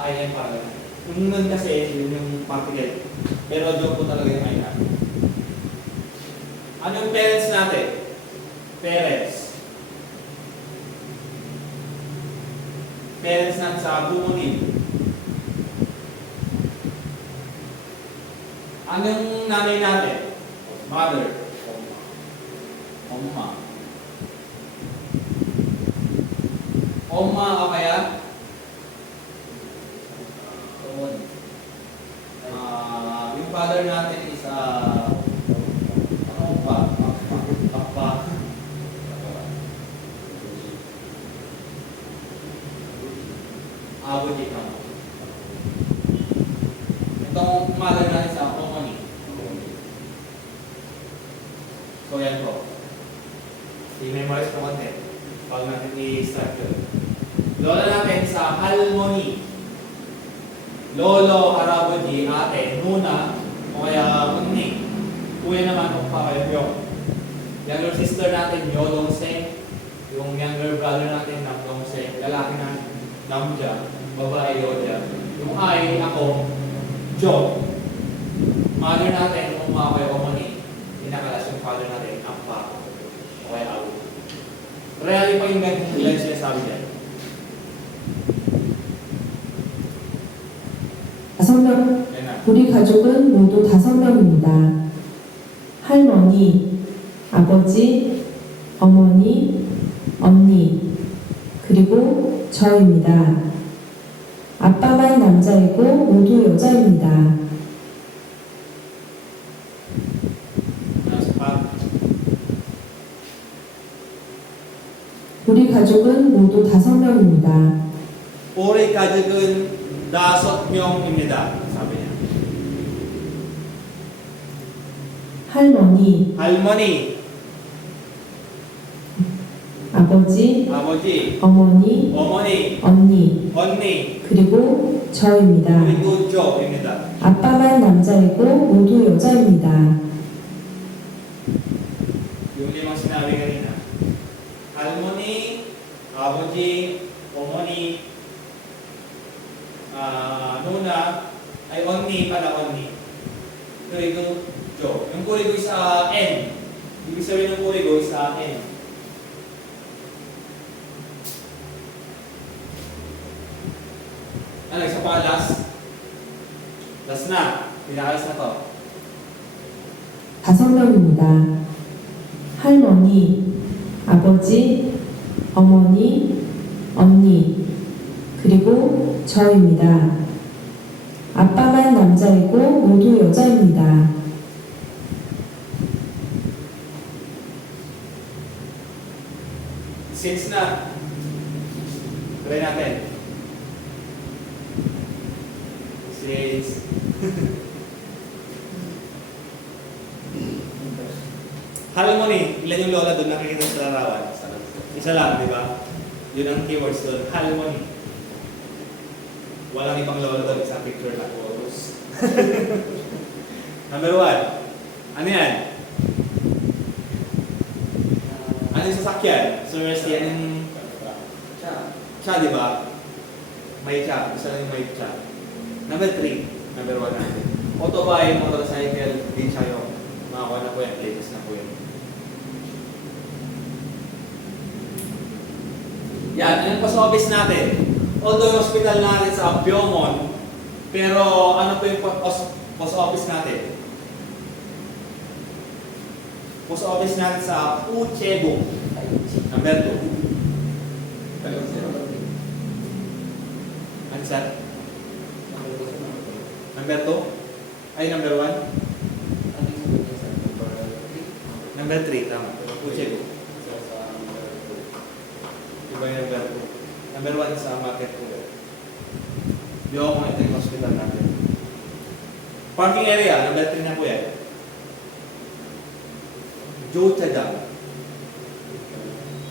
ay yan parang. Yung nun kasi, yun yung particle. Pero Jo po talaga yung ay natin. Ano yung parents natin? Parents. Parents natin sa bumunin. Ano yung nanay natin? Mother. Oma. Oma o kaya? Yung father natin is ano pa? Papa. Aboji ka mo. Itong mother natin sa Omoni. So yan po. I-memorize po konti. Pag natin i-start yun. Lola natin sa Halmoni. Lolo, Haraboji, ate, nuna, o kaya unni. Kuya naman, upa kayo yung. Younger sister natin, Yodong Seng. Yung younger brother natin, Namdong Seng. Lalaki natin, Namja. Babae, Yoja. Yung ay, ako, Jo. Mother natin, Uma, o kaya Omoni. Pinakalas yung father natin, Ampa. O kaya Awu. Rally pakinggan kung ilan siya sabi niya. 5명, Yan na. 우리 가족은 모두 5명입니다. 할머니, 아버지, 어머니, 언니, 그리고 저입니다. 아빠만 남자이고 모두 여자입니다. Nasa pa. 우리 가족은 모두 5명입니다. Uri kajagun 5명입니다. Sabi niya. 할머니, Halmoni, 아버지, Aboji, 어머니, Omoni, 언니, Onni, 그리고 저입니다. Kurigo Jo입니다. 아빠만 남자이고 모두 여자입니다. Yung limang sinabi kanina. Halmoni, Aboji, Omoni, Nuna, ay Onni pala Onni. Kurigo Jo. Yung Kurigo sa N. Ibig sabihin ng Kurigo sa N. Ano, isa pa last? Last na. Pinakalas na to. 5명입니다. 할머니, 아버지, 어머니, 언니, 그리고 저입니다. 아빠만 남자이고 모두 여자입니다. Since na. Try natin. Since. Harmony. Ilan yung lola doon nakikita sa larawan? Isa lang, di ba? Yun ang keywords doon. Harmony. Walang ibang lola doon. Isang picture lang. Photos. Number 1. Ano yan? Ano yung sasakyan? So, yan yung siya, di ba? May siya. Isa lang yung may siya. Number 3. Number 1 natin. Autobike, motorcycle, din siya yung makakuha na po yan. Latest na po yan. Yan, ano yung post office natin? Although yung hospital natin sa Biomon, pero ano po yung post office natin? Post office natin sa Uchebo. Number 2. Ano sir? Number 2? Ay, number 1? Number 3, tama. Uchebo. Iba yung number 2. Number 1 sa market po. Biomon, ito yung hospital natin. Parking area, number 3 na po yan. Jochadang.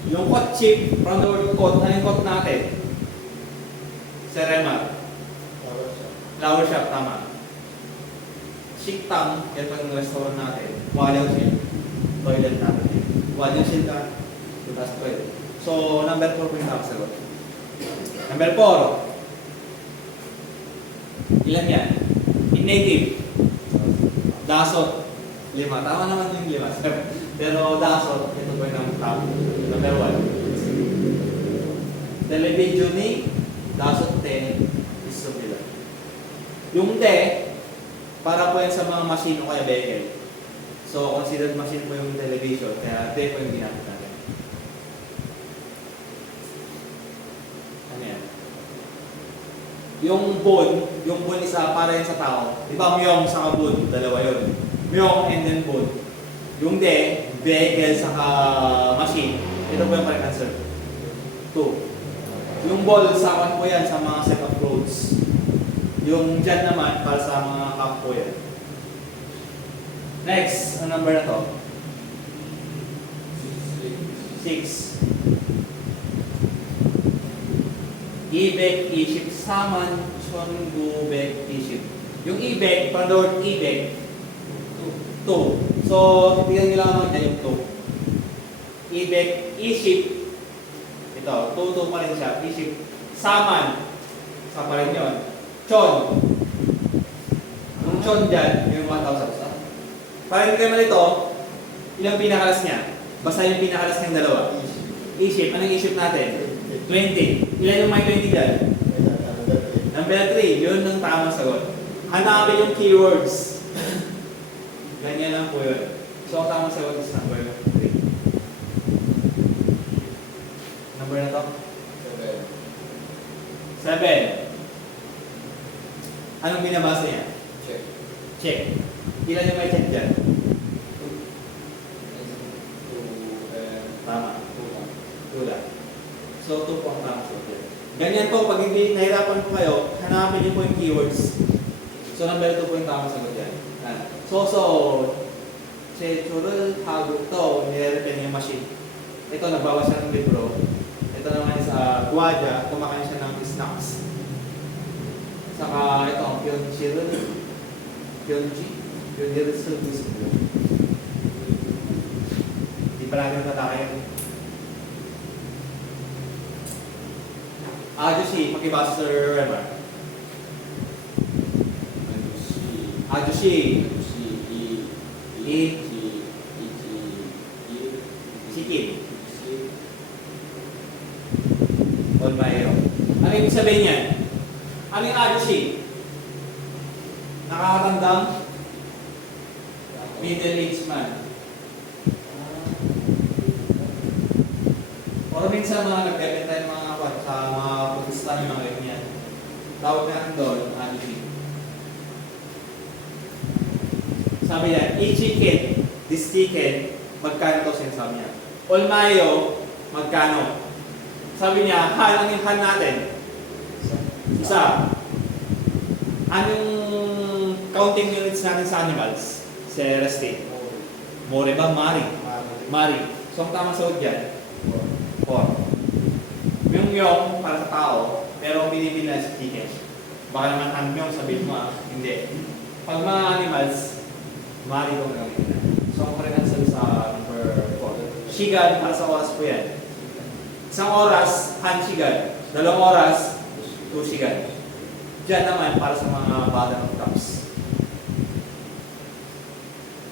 Yung hot chip, from the word coat, ano yung coat natin? Seremar. Flower shop, tama. Shiktang, yan pang restaurant natin. Waliao Shield. Toilet natin. Waliao Shield ka. Tapos toilet. So, number 4 po yung nakasagot. Number 4. Ilan yan? In native. Dasot. 5. Tama naman yung 5. Pero dasot, ito po yung top. Number 1. Television ni dasot 10 is similar. Yung de, para po yan sa mga machine o kaya vehicle. So, considered machine po yung television, kaya de po yung ginamit natin. Ano yan? Yung bone isa para yan sa tao. Di ba myong saka bone? Dalawa yun. Myong and then bone. Yung de, vehicle saka machine. Ito po yung correct answer. 2. Yung ball, sakan po yan sa mga set of roads. Yung dyan naman, para sa mga cup po yan. Next, ang number na to? 6. Ibek, iship, saman, gubek, iship. Yung ibek, from the word ibek, 2. So, titignan nyo lang naman dyan yung 2. Ibek, iship, ito, 2 pa rin siya. Iship, saman, sa pa rin yun. Chon. Yung chon dyan, yung 1,000. Para hindi kayo malito, ilang pinakalas niya? Basta yung pinakalas niyang dalawa. Isip, anong isip natin? 20. Ilan yung may 20 dyan? Number 3, yun ang tamang sagot. Hanapin yung keywords. Ganyan lang po yun. So, ang tamang sagot is number 3. Number na to? 7. Anong binabasa niya? Check. Ilan yung may check dyan? Tama. 2 lang. So, 2 po ang tamang sagot dyan. Ganyan po, pag hindi nahirapan po kayo, hanapin niyo po yung keywords. So, number 2 po yung tamang sagot dyan. 제초를 하고 또 nire-repair yung machine. Ito, nagbawas siya ng libro. Ito naman sa Guadya, kumakain siya ng snacks. Saka ito, pionir service mo. Hindi pa natin natakayan. 아저씨, pakibasa Sir Remar. 아저씨, chicken. Olmayo. Ano ibig sabihin niyan? Ano yung ajushi? Nakakatandang? Middle-aged man. Or minsan mga nagbebenta yung mga sa mga pagkistan yung mga ganyan. Tawag natin doon, ajushi. Sabi niya, each chicken, this chicken, magkano to sinasabi niya? Olmayo, magkano? Sabi niya, lang yung han natin. Isa. Anong counting units natin sa animals? Sa resting. More ba? Mari. So, ang tamang sagot dyan? 4. Yung para sa tao, pero binibili na sa chicken. Baka naman han sabihin mo hindi. Pag mga animals, mari ko na gamitin na. So, ang correct answer sa number 4. Shigan, para sa oras po yan. Isang oras, han shigan. 2 oras, 2 shigan. Diyan naman, para sa mga bottom of cups.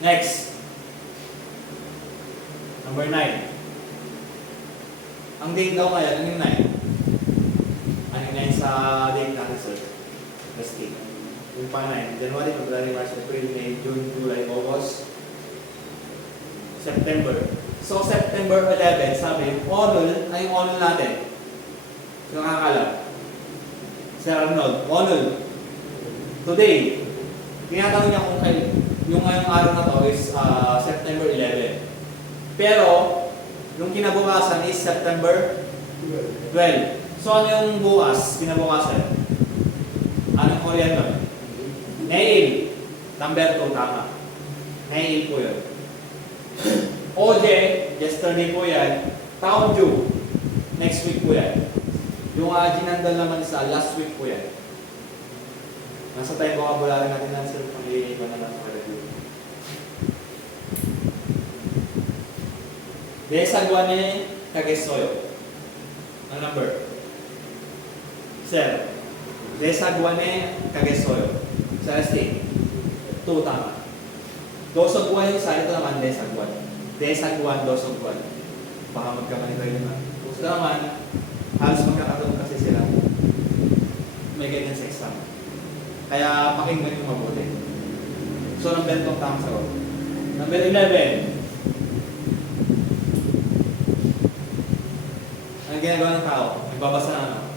Next. Number 9. Ang date daw ngayon, ano yung 9? Ano yung 9 sa date natin, sir? Let's take. Yung pa 9. January, February, March, April, May, June, July, August, September. So, September 11, sabi, onul, ay yung onul natin. So, nakakalam. Sir Arnold, onul. Today, tinatanong niya kung yung ngayong araw na to is September 11. Pero, yung kinabukasan is September 12. So, ano yung bukas, kinabukasan? Anong Korean nun? Nail. Number 2, tama. Nail po yun. Oje, yesterday po yan. Taonju, next week po yan. Yung ginandal naman sa last week po yan. Nasa tayo vocabulary natin lang sir, pag-iiba na lang sa review. Desagwane kagesoyo. Ang number? Sir, desagwane kagesoyo. Sa ST, 2 tama. Dosogwan yung sa ito naman desagwan. Desagwan, dosogwan. Baka magkamali tayo naman. Ito naman, halos magkakatulong kasi sila. May ganyan sa exam. Kaya pakinggan yung mabuti. So, number 2 tamang sagot. Number 11. Ang ginagawa ng tao, nagbabasa na ano?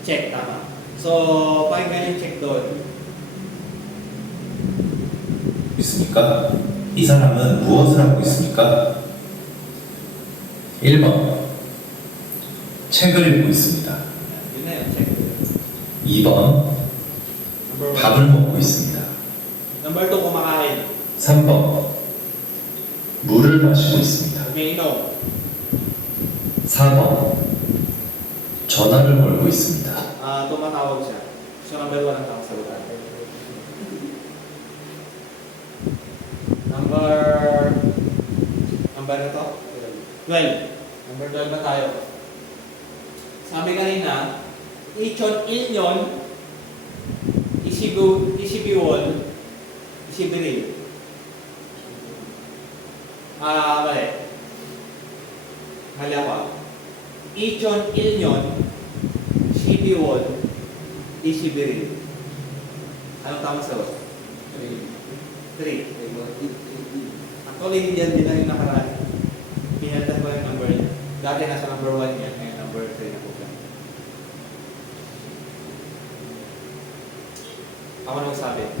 Check, tama. So, pakinggan yung check doon. 있습니까? 이 사람은 무엇을 하고 있습니까? 1번 책을 읽고 있습니다. Yun na yun, check. 2번 Number 1. 밥을 먹고 있습니다. Number 2, kumakain. 3번 물을 마시고 있습니다. Umiinom. 4번 전화를 걸고 있습니다. Tumatawag siya. So, number 1 ang tamang sagutan. Number na to? 12. Number 12 na tayo. Sabi kanina, Ichon Ilyon, Isibiwol, Isibiril. Mali. Halawa. 1천 1년 12월 21일. Anong tama sagot? 3. Actually, hindi yan din lang yung nakaraan. Pinalitan ko yung number niya. Dati nasa number 1 yan, ngayon number 3 na po siya. Ako na magsabi.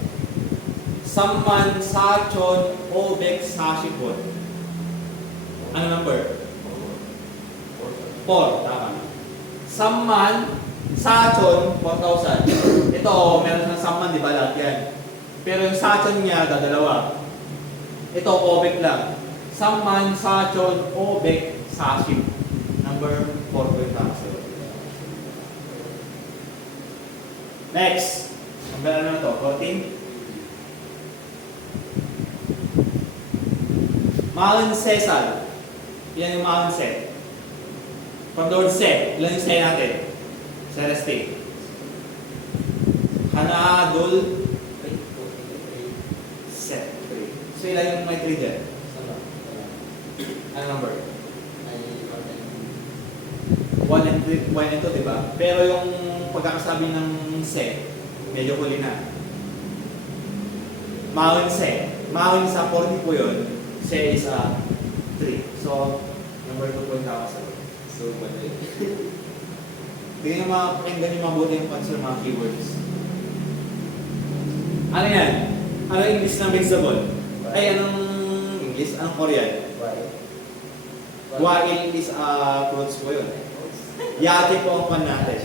Samman Sachon Obek Sashipon. Ano number? 4, tama. Samman Sachon 4,000. Ito, meron ng Samman, di ba lahat yan? Pero yung Sachon niya, dadalawa. Ito, Obek lang. Samman Sachon Obek Saship. Number 4 ko yung tama sa'yo. Next. Number ano na to? 14? Maun Cesar. Yan yung Maun Se. From the word Se. Ilan yung Se natin? Celeste. Hanadol Se. 3. So ilan yung may 3 dyan? Ano number? 1 and 2, diba? Pero yung pagkakasabi ng Se, medyo huli na. Maun Se. Maun sa 40 po yun. Se is 3. So, number 2 po yung tama sa so, hindi nyo makapakinggan yung mabuti yung concern mga keywords. Ano yan? Ano English na vegetable? Ay, anong English? Anong Korean? Wail is fruits po yun. Yache po ang pan natin.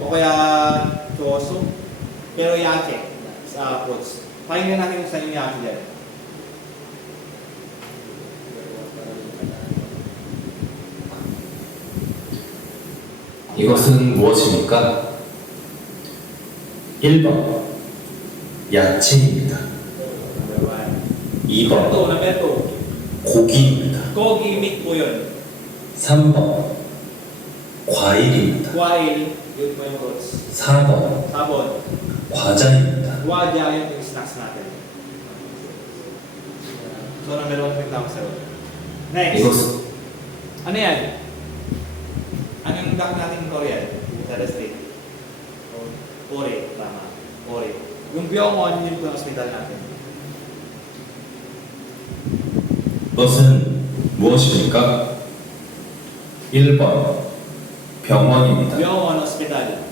O kaya choso. Pero yache is fruits. Pakinggan natin kung saan yung yache dyan. 이것은 무엇입니까? 1번 야채입니다. Number 2번 number 2. 고기입니다. Kogi meat po yun. 3번 과일입니다. Wail, yun po yung fruits. 4번 Sabon. 과자입니다. Wadya, yun yung snacks natin. So, number 1 po yung tama sa'yo. Next. 이것은 Ano yan? Anong duck natin in Korean? Celeste. Ore. Tama. Ore. Yung Byongwon, yun po yung hospital natin. 이것은 무엇입니까? 1번 병원입니다. Byongwon Hospital.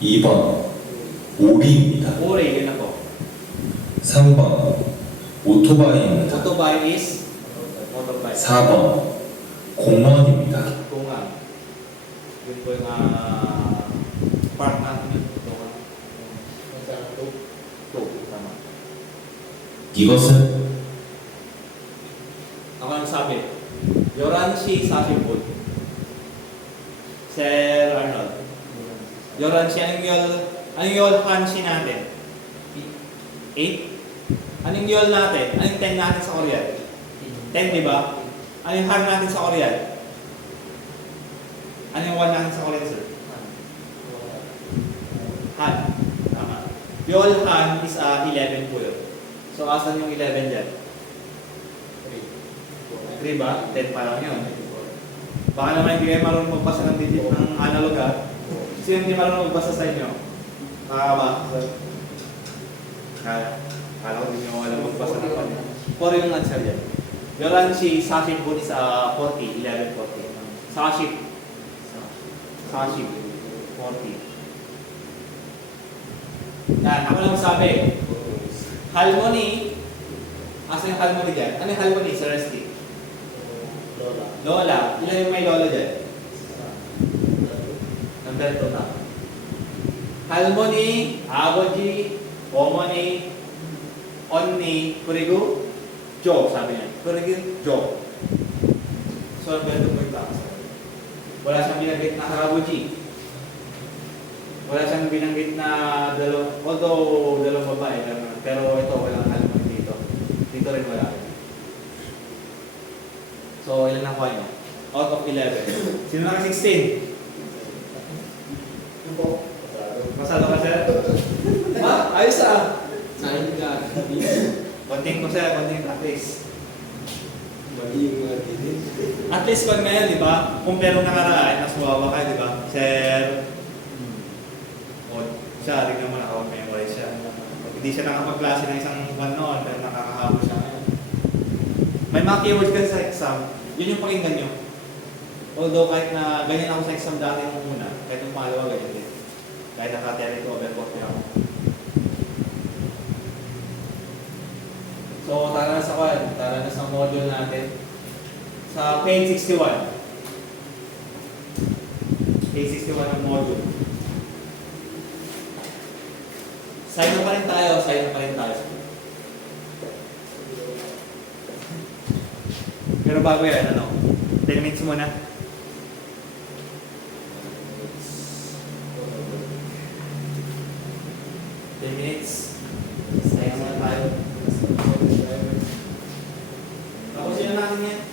2번 오리입니다. Ore, yun ako. 3번 오토바이입니다. Motorbike is? Motorbike. 4번 공원입니다. Tungang. Yun po yung park natin yun. Tungang. 2. Tama. 이것은 Ako nagsabi. Yoranshi Sashipon. Sir Arnold. Yoranshi, anong yol hanshi natin? 8? Anong yol natin? Anong 10 natin sa Korean? 10, di ba? Anong han natin sa Korean? Anong 1 natin sa Korean, sir? Han. Tama. Yol han is 11 po yun. So, asan yung 11 dyan? 3 ba? 10 pa lang yun. Baka naman hindi kayo marunong magbasa ng digit ng analog ha. Sino hindi marunong magbasa sa inyo? Kaya ba? Kala ko hindi nyo alam magbasa ng panyo. 4 yung answer yan. Yoranshi Sashipon is 40, 11:40. Saship. Saship. 40. Yan, ako lang sabi. Halmoni. Asa yung halmoni dyan? Ano yung halmoni, Sir Rusty? Lola. Ilan yung may lola dyan? Number 2 na. 할머니, 아버지, 어머니, 언니, 그리고 조, sabi niya. 그리고 조. So, number 2 po yung tama. Wala siyang binanggit na harabuji. Wala siyang binanggit na although dalawang babae, pero ito walang halmoni dito. Dito rin wala. So, ilan ang kuha niya? Out of 11. Sino na 16? Masado ka, sir? Ma, ayos ah. Konting ko, sir. Konting practice. Mali yung mga tinig. At least pag ngayon, di ba? Kung pero nakaraan, mas mawawa ka, di ba? Sir, o siya, rin naman nakapag-memorize siya. Pag hindi siya nakapag-klase ng isang buwan noon, pero nakakahabol siya ngayon. May mga keywords kasi sa exam, yun yung pakinggan nyo. Although kahit na ganyan ako sa exam dati nung una, kahit yung pangalawa ganyan din. Kahit naka-theory ko, overcopy ako. So, tara na sa kwan, tara na sa module natin. Sa page 61. Page 61 ng module. Sign na pa rin tayo, sign na pa rin tayo. Pero bago yan, 10 minutes muna. 10 minutes. Sign muna tayo. Tapos yun na natin yan.